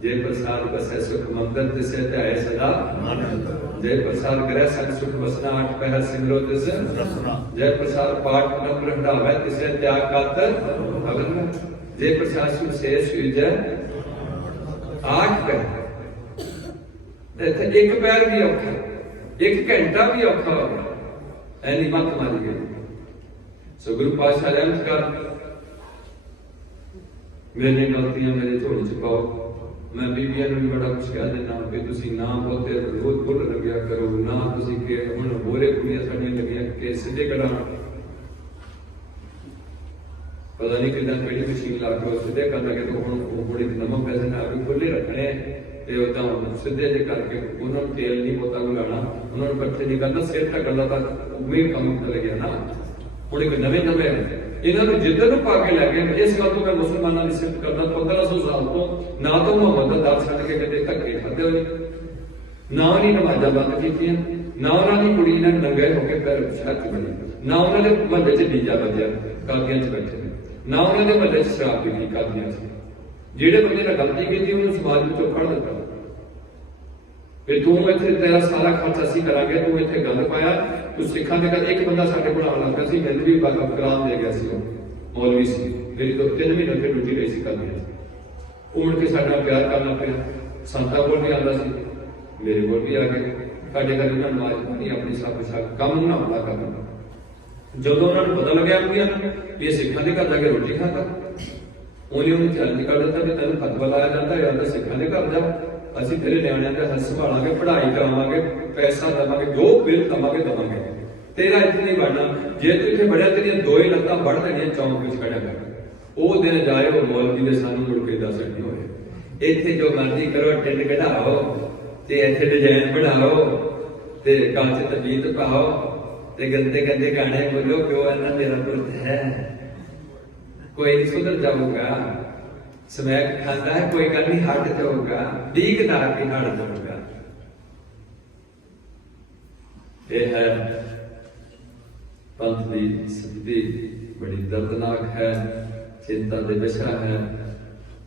ਜੈ ਪ੍ਰਸਾਦ ਬਸੈ ਸੁਖ ਮੰਦਰ ਤਿਸੈ ਧਿਆਏ ਸਦਾ, ਜੈ ਪ੍ਰਸਾਦ ਗ੍ਰਹਿ ਸੰਗ ਸੁਖ ਵਸਨਾ, 8 ਪਹਿਰ ਸਿਮਰੋ ਤਿਸ ਰਸਨਾ, ਜੈ ਪ੍ਰਸਾਦ ਪਾਠ ਪਨਮ ਰੰਧਾਵੈ ਤਿਸੈ ਤਿਆਗ ਕਾਤਰ ਅਗਨ, ਜੈ ਪ੍ਰਸਾਦ ਸੁਖ ਸੇਸ ਵਿਜੈ 8 ਪਹਿਰ। ਇੱਥੇ ਇੱਕ ਪੈਰ ਵੀ ਔਖਾ, 1 ਘੰਟਾ ਵੀ ਔਖਾ ਹੋ ਗਿਆ, ਐਨੀ ਮੱਤ ਮਾਰੀ ਗਈ। ਸੋ ਗੁਰੂ ਪਾਤਸ਼ਾਹ ਰਹਿਮਤ ਕਰ, ਮੇਰੇ ਗਲਤੀਆਂ ਮੇਰੇ ਝੋਲੇ ਚ ਪਾਓ। ਮੈਂ ਬੀਬੀਆਂ ਨੂੰ ਵੀ ਬੜਾ ਕੁਛ ਕਹਿ ਦਿੰਦਾ ਕਿ ਤੁਸੀਂ ਨਾ ਬਹੁਤੇ ਰੋਜ਼ ਬੋਲ ਲੱਗਿਆ ਕਰੋ, ਨਾ ਤੁਸੀਂ ਕਿ ਹੁਣ ਹੋਰੇ ਕੁੜੀਆਂ ਸਾਡੀਆਂ ਲੱਗੀਆਂ ਕਿ ਸਿੱਧੇ ਕਰਾਂ, ਪਤਾ ਨਹੀਂ ਕਿੱਦਾਂ ਕਿਹੜੀ ਮਸ਼ੀਨ ਲਾ ਕੇ ਸਿੱਧੇ ਕਰ ਲਗੇ। ਤਾਂ ਹੁਣ ਇੱਕ ਨਮਕ ਪੈਸੇ ਨਾਲ ਵੀ ਖੁੱਲੇ ਰੱਖਣੇ ਤੇ ਉਹ ਤਾਂ ਸਿੱਧੇ ਜੇ ਕਰਕੇ ਉਹਨਾਂ ਨੂੰ ਤੇਲ ਨਹੀਂ ਬਹੁਤਾ ਲਾਉਣਾ, ਉਹਨਾਂ ਨੂੰ ਇਕੱਠੇ ਨਹੀਂ ਕਰਨਾ, ਸਿਰ ਤੱਕ ਗੱਲਾਂ ਤਾਂ ਉਮੀਦ ਕੰਮ ਕਰ ਗਿਆ ਨਾ। ਹੁਣ ਇੱਕ ਨਵੇਂ ਇਹਨਾਂ ਨੂੰ ਜਿੱਧਰ ਨੂੰ ਪਾ ਕੇ ਲੈ ਗਏ। ਇਸ ਗੱਲ ਤੋਂ ਮੈਂ ਮੁਸਲਮਾਨਾਂ ਦੀ ਸਿਫਤ ਕਰਦਾ, 1500 ਸਾਲ ਤੋਂ ਨਾ ਤਾਂ ਮੁਹੰਮਦ ਦਾ ਦਰ ਛੱਡ ਕੇ ਕਦੇ ਧੱਕੇ ਖਾਦੇ ਹੋਏ, ਨਾ ਉਹਨੇ ਨਮਾਜ਼ਾਂ ਬੰਦ ਕੀਤੀਆਂ, ਨਾ ਉਹਨਾਂ ਦੀ ਕੁੜੀ ਨਾਲ ਨੰਗੇ ਹੋ ਕੇ ਪੈਰ ਛੱਤ ਬਣੀ, ਨਾ ਉਹਨਾਂ ਦੇ ਮਹੱਲੇ 'ਚ ਡੀਜਾ ਵੱਜਿਆ ਕਾਦੀਆਂ 'ਚ ਬੈਠੇ ਨੇ, ਨਾ ਉਹਨਾਂ ਦੇ ਮਹੱਲੇ 'ਚ ਸ਼ਰਾਬ ਪੀਤੀ ਕਾਦੀਆਂ 'ਚ। ਜਿਹੜੇ ਬੰਦੇ ਨੇ ਗਲਤੀ ਕੀਤੀ ਉਹਨੂੰ ਸਮਾਜ ਵਿੱਚੋਂ ਕੱਢ ਦਿੱਤਾ ਵੀ ਤੂੰ ਇੱਥੇ ਤੇਰਾ ਸਾਰਾ ਖਰਚ ਅਸੀਂ ਕਰਾਂਗੇ, ਤੂੰ ਇੱਥੇ ਗੰਦ ਪਾਇਆ, ਤੂੰ ਸਿੱਖਾਂ ਦੇ ਕਰ। ਇੱਕ ਬੰਦਾ ਸਾਡੇ ਕੋਲ ਆਉਣ ਲੱਗਾ ਸੀ, ਮੈਨੂੰ ਵੀ ਕਰਾਮ ਦੇ ਗਿਆ ਸੀ, ਉਹ ਮੌਲਵੀ ਸੀ, ਮੇਰੀ ਤੋਂ 3 ਮਹੀਨੇ ਤੇ ਰੁੱਝੀ ਰਹੀ ਸੀ ਕਰਦੀ। ਉਹ ਮੁੜ ਕੇ ਸਾਡਾ ਪਿਆਰ ਕਰਨਾ ਪਿਆ, ਸੰਤਾਂ ਕੋਲ ਵੀ ਆਉਂਦਾ ਸੀ, ਮੇਰੇ ਕੋਲ ਵੀ ਆ ਗਏ। ਸਾਡੇ ਘਰ ਉਹਨਾਂ ਨਮਾਜ਼ ਪੜ੍ਹਨੀ, ਆਪਣੀ ਸਭ ਕੰਮ ਨਾ ਹੁੰਦਾ ਕਰਨਾ। ਜਦੋਂ ਉਹਨਾਂ ਨੂੰ ਪਤਾ ਲੱਗਿਆ ਵੀ ਇਹ ਸਿੱਖਾਂ ਦੇ ਘਰ ਜਾ ਕੇ ਰੋਟੀ ਖਾਂਦਾ, ਉਹਨੂੰ ਚੈਲੰਜ ਕਰ ਦਿੱਤਾ ਵੀ ਤੈਨੂੰ ਫਤਵਾ ਲਾਇਆ ਜਾਂਦਾ ਜਾਂ ਤਾਂ ਸਿੱਖਾਂ ਦੇ ਘਰ ਜਾ, ਅਸੀਂ ਤੇਰੇ ਨਿਆਣਿਆਂ ਦਾ ਹੱਥ ਸੰਭਾਲਾਂਗੇ, ਪੜ੍ਹਾਈ ਕਰਾਵਾਂਗੇ, ਪੈਸਾ ਦੇਵਾਂਗੇ, ਜੋ ਬਿੱਲ ਦਵਾਂਗੇ, ਤੇਰਾ ਇੱਥੇ ਨਹੀਂ ਬਣਨਾ। ਜੇ ਤੂੰ ਇੱਥੇ ਬੜਿਆ ਤੇਰੀਆਂ 2 ਹੀ ਲੱਤਾਂ ਵੱਢ ਦੇਣੀਆਂ ਚੌਂਕ ਵਿੱਚ ਖੜਿਆ ਕਰ। ਉਹ ਦਿਨ ਜਾਏ ਉਹ ਮੌਲਵੀ ਦੇ ਸਾਨੂੰ ਮੁੜ ਕੇ ਦੱਸ ਨਹੀਂ ਹੋਏ। ਇੱਥੇ ਜੋ ਮਰਜ਼ੀ ਕਰੋ, ਟਿੰਡ ਕਢਾਓ ਤੇ ਇੱਥੇ ਡਿਜ਼ਾਈਨ ਬਣਾਓ ਤੇ ਕੰਚ ਤਬੀਤ ਪਾਓ ਤੇ ਗੰਦੇ ਗਾਣੇ ਬੋਲੋ, ਕਿਉਂ ਇਹਨਾਂ ਮੇਰਾ ਪੁੱਤ ਹੈ, ਕੋਈ ਨਹੀਂ ਸੁਧਰ ਜਾਊਗਾ, ਸਮੈਕ ਖਾਂਦਾ ਹੈ, ਕੋਈ ਗੱਲ ਨਹੀਂ ਹਟ ਜਾਊਗਾ, ਡੀਕਦਾ ਕਿ ਹਟ ਜਾਊਗਾ। ਇਹ ਹੈ पंथ की स्थिति बड़ी दर्दनाक है, चिंता का विषय है।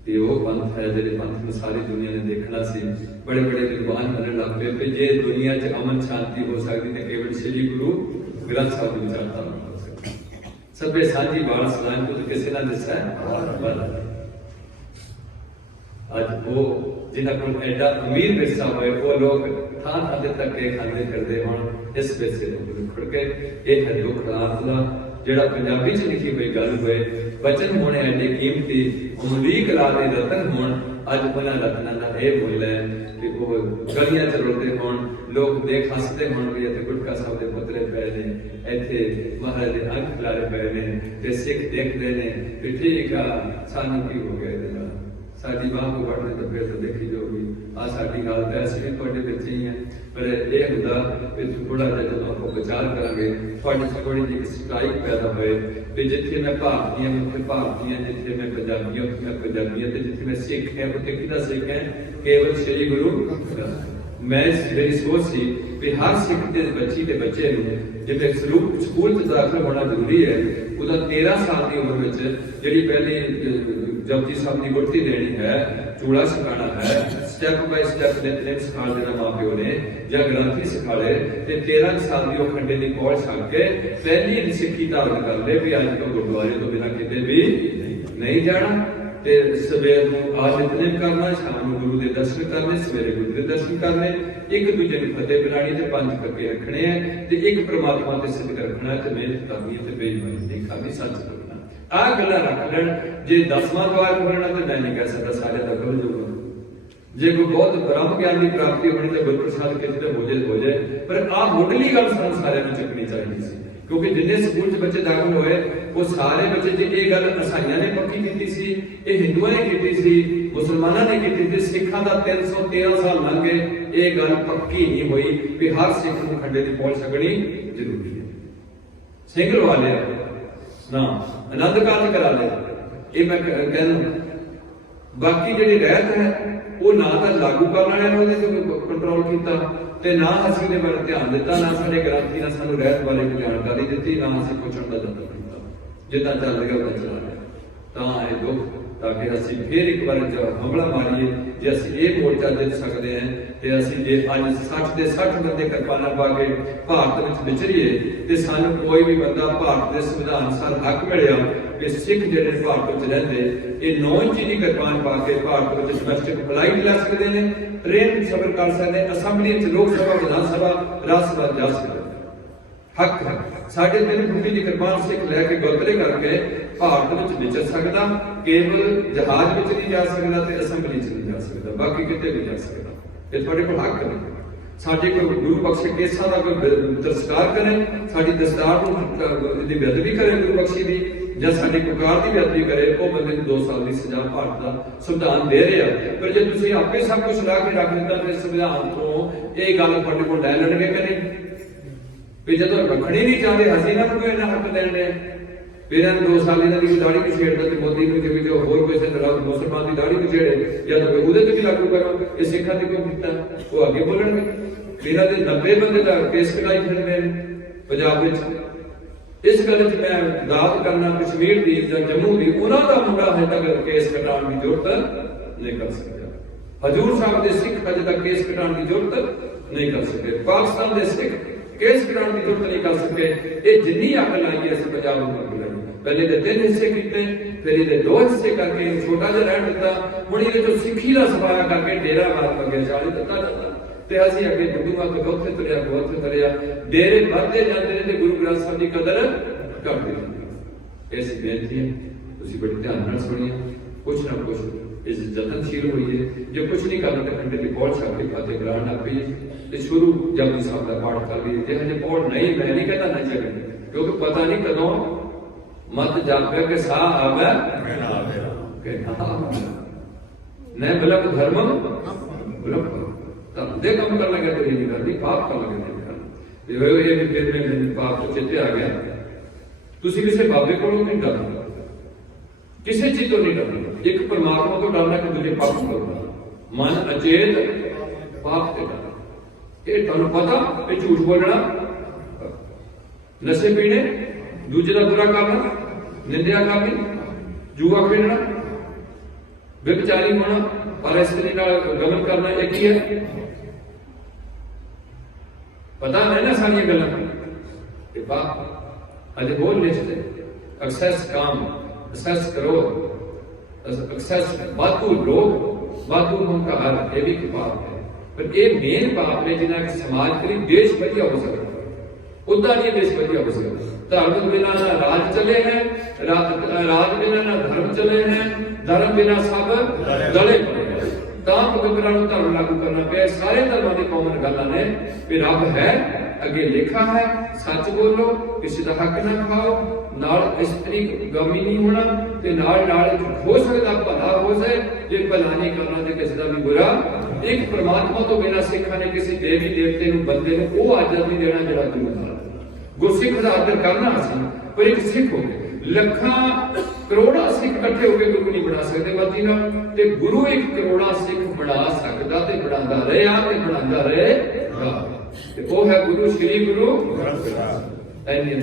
ये वो पंथ है जिहड़े पंथ में सारी दुनिया ने देखना सी। बड़े बड़े विद्वान बनने लग पे कि जे दुनिया च अमन शांति हो सकती है केवल श्री गुरु ग्रंथ साहिब की विचारता हो सकती। सबे साझी बाल सलाम को किसी ना दिसा है। अज वो जिन्होंने को एडा अमीर विरसा होए वो लोग थां थां ते धक्के खांदे फिरदे हुण इस विरसे नूं खड़ के ये है दुख रात दा जिहड़ा पंजाबी च लिखी हुई गल होए वचन होने एडे कीमती अमरीक ला दे रतन होण अज उन्हां रतनां दा इह मुल है कि वो गलियां च रुलदे होण लोग देख हसदे होण भी इत्थे गुटका साहब दे पुतले पए ने इत्थे महाराज दे अंग खिलारे पए ने ते सिख देखदे ने कि ठीक आ सानू की हो गया इहदे नाल साडी बाह को वड़ने तो फिर तो देखी जाओगी आ साडी हालत ऐसी भी तुहाडे विच ही है। पर यह हुंदा कि थोड़ा जिहा जदों आपां विचार करांगे तुहाडे थोड़ी जी स्ट्राइक पैदा होए कि जिथे मैं भारती हां उत्थे भारती हां, जिथे मैं पंजाबी हां उत्थे मैं पंजाबी हां, ते जिथे मैं सिख हां उत्थे किहदा सिख है केवल श्री गुरु। मैं मेरी सोच सी कि हर सिख के बच्ची के बच्चे जिवें स्कूल च दाखिल होना जरूरी है उदा 13 साल की उम्र में जिहड़ी पहली जपजी साहब की गुरती देनी है, चूड़ा सिखाना है, स्टैप बाय स्टैप नितनेम सिखा देना मां प्यो ने या ग्रंथी सिखा ले ते 13 साल की खंडे की पौड़ छक के पहली सिक्खी धारण कर ले भी अज तो गुरुद्वारे तो बिना किते भी नहीं जाना ते सवेर नूं आ नितनेम करना, शाम नूं गुरु के दर्शन करने, सवेरे गुरु के दर्शन करने, एक दूजे की फतेह बुलानी ते 5 करके रखने हैं ते एक परमात्मा ते सिद्ध रखना है ते मेहनत करनी है ते बेईमानी नहीं करनी, सच बोलना। आ गल्लां रख लैण जे 10वां द्वार खोलना तो मैं नहीं कह सकता सारे दा खुल जाऊगा। जे कोई बहुत ब्रह्म ज्ञान की प्राप्ति होनी तो गुरु प्रसाद किसी हो जाए पर आ मुढ़ली गल सानूं सारिआं नूं चुकनी चाहिए सी क्योंकि जिन्ने स्कूल च बच्चे दाखिल होए वो सारे बच्चे जे ये गल ईसाइयां ने पक्की की सी, ये हिंदुआं ने की सी, मुसलमानां ने की थी, सिखां दा 313 साल लंघ गए ये गल पक्की नहीं हुई कि हर सिख नूं खंडे दी पहुंच सकनी जरूरी है। सिंह लवा लिया ना आनंद कारज करा ले ये मैं कहना। बाकी जिहड़ी रहत है वो ना तो लागू करने वाले ने कंट्रोल किया ते ना असीं दे बारे ध्यान दिता, ना साडे ग्रंथी ने सानू रहत बारे कोई जानकारी दी, ना असीं पुछण दा जतन किया। जिद्दां चल गया उदां चला गया तां ये दुख ताकि असीं फिर एक बार हमला मारीए जे असीं ये मोर्चा जित सकते हैं ते असीं जे अज 60 दे 60 बंदे किरपाना पा के भारत विच विचरीए ते सानू कोई भी बंदा भारत दे संविधान अनुसार हक मिलिया कि सिख जिहड़े भारत विच रहिंदे ये 9 इंची दी किरपान पा के भारत विच डोमैस्टिक फ्लाइट लै सकदे ने, ट्रेन सफर कर सकदे, असैम्बली च लोक सभा विधान सभा राज सभा जा सकदे। हक है साढ़े 3 फुटी की कृपान सिख लैके गुरदुआरे करके भारत में विचर सकता, केवल जहाज में नहीं जा सकता ते असैम्बली च नहीं जा सकता, बाकी किते नहीं जा सकता। ये थोड़े को हक है। साडे कोई गुरु बख्शे केसां दा कोई तिरस्कार करे, साडी दस्तार दी बेअदबी करे गुरु बख्शी दी या साडी पुकार दी बेअदबी करे, वो बंदे नूं 2 साल दी सजा भारत दा संविधान दे रहा। पर जे तुसीं आपे सब कुछ ला के रख दिता ते संविधान तो ये गल तुहाडे कोल लै लैणगे कि नहीं भी जदों रखनी नहीं चाहते हसीना को इन्ना हक देने फिर 2 साल की दाढ़ी भी छेड़ता तो मोदी ने कभी तो होर कोई मुसलमान की दाढ़ी भी छेड़े या तो उहदे ते भी लागू करो। ये सिखां ने क्यों कीता वो आगे बोलणगे। मेरा ते 90 बंदे दा केस कटाई फिरदे पंजाब विच। इस गल च मैं दाद करना कश्मीर दी या जम्मू दी उन्हां दा मुंडा हजे तक केस कटाउण दी जरूरत नहीं कर सकता। हजूर साहब दे सिख अजे तक केस कटाउण दी जरूरत नहीं कर सके। पाकिस्तान दे सिख केस कराने की जरूरत नहीं कर सकते। ये जिन्नी अकल आई है इस पंजाब में पहले तो 3 हिस्से किए, फिर ये 2 हिस्से करके छोटा जिहा रहन दिता, हुण ये जो सिक्खी का सफाया करके डेरा बार अगे चाले दिता जाता ते असीं अगे गुरुआ तो उत्थे तुरिया उत्थे तुरिया डेरे बढ़ते जाते हैं ते गुरु ग्रंथ साहिब की कदर करते हैं। इस बेनती है तुसीं बड़े ध्यान नाल सुणिए, कुछ ना कुछ इस जतनशील होइए। जो कुछ नहीं करना तो खंडे की पौड़ छक के फतेह ग्रहण लग पईए, शुरू जपजी साहब का पाठ कर लीजिए। जे हजे पौड़ नहीं मैं नहीं कहता ना चले, क्योंकि पता नहीं कदों मत जापे के सा आवे न बलक धर्मम बलक तब दे कम कर लगे तेरी नहीं करनी, पाप कर लगे नहीं करना। ये भी फिर में पाप तो चेते आ गया। तुसी किसी बाबे को नहीं डरना, किसी चीज तो नहीं डरना, एक परमात्मा तो डरना कि तुझे पाप करना। मन अचेत पाप से डरना, ये तुहानू पता ये झूठ बोलना नशे पीने, दूजे का बुरा करना, निंदिया करनी, जुआ खेलना, व्यभिचारी होना, पर स्त्री नाल गमन करना, एक ही है। पता है ना सारिया गल्लां अजे बोल लिस्ट एक्सेस काम, एक्सेस क्रोध, एक्सेस वाधू लोभ, वाधू हंकार, ये भी एक पाप है। पर ये मेन पाप ने जिन्हें कि समाज के लिए देश बढ़िया हो सकता, उदा नहीं देश बढ़िया हो सकता। धर्म बिना ना राज चले हैं, राज बिना ना धर्म चले हैं, धर्म बिना सब गले पड़े हैं। भगतरा धर्म लागू करना पे सारे धर्मों की कॉमन गल्लां ने भी रब है, अगे लिखा है, सच बोलो, किसी का हक ना खाओ, नाल स्त्री गमी नहीं होना, ते नाल नाल हो सकता भला हो जाए, जे भला नहीं करना ते किसी का भी बुरा। एक परमात्मा तो बिना सिखा ने किसी देवी देवते नूं बंदे नूं वो आदर नहीं देना जिहड़ा गुरु दा। गुरसिख का आदर करना असीं, पर एक सिख हो गए लखां करोड़ा सिख इकट्ठे होकर गुरु नहीं बना सकते मती ना, ते गुरु एक करोड़ा सिख बना सकदा ते बनांदा रहा ते बनांदा रहेगा। ते वो है गुरु श्री गुरु ग्रंथ साहिब।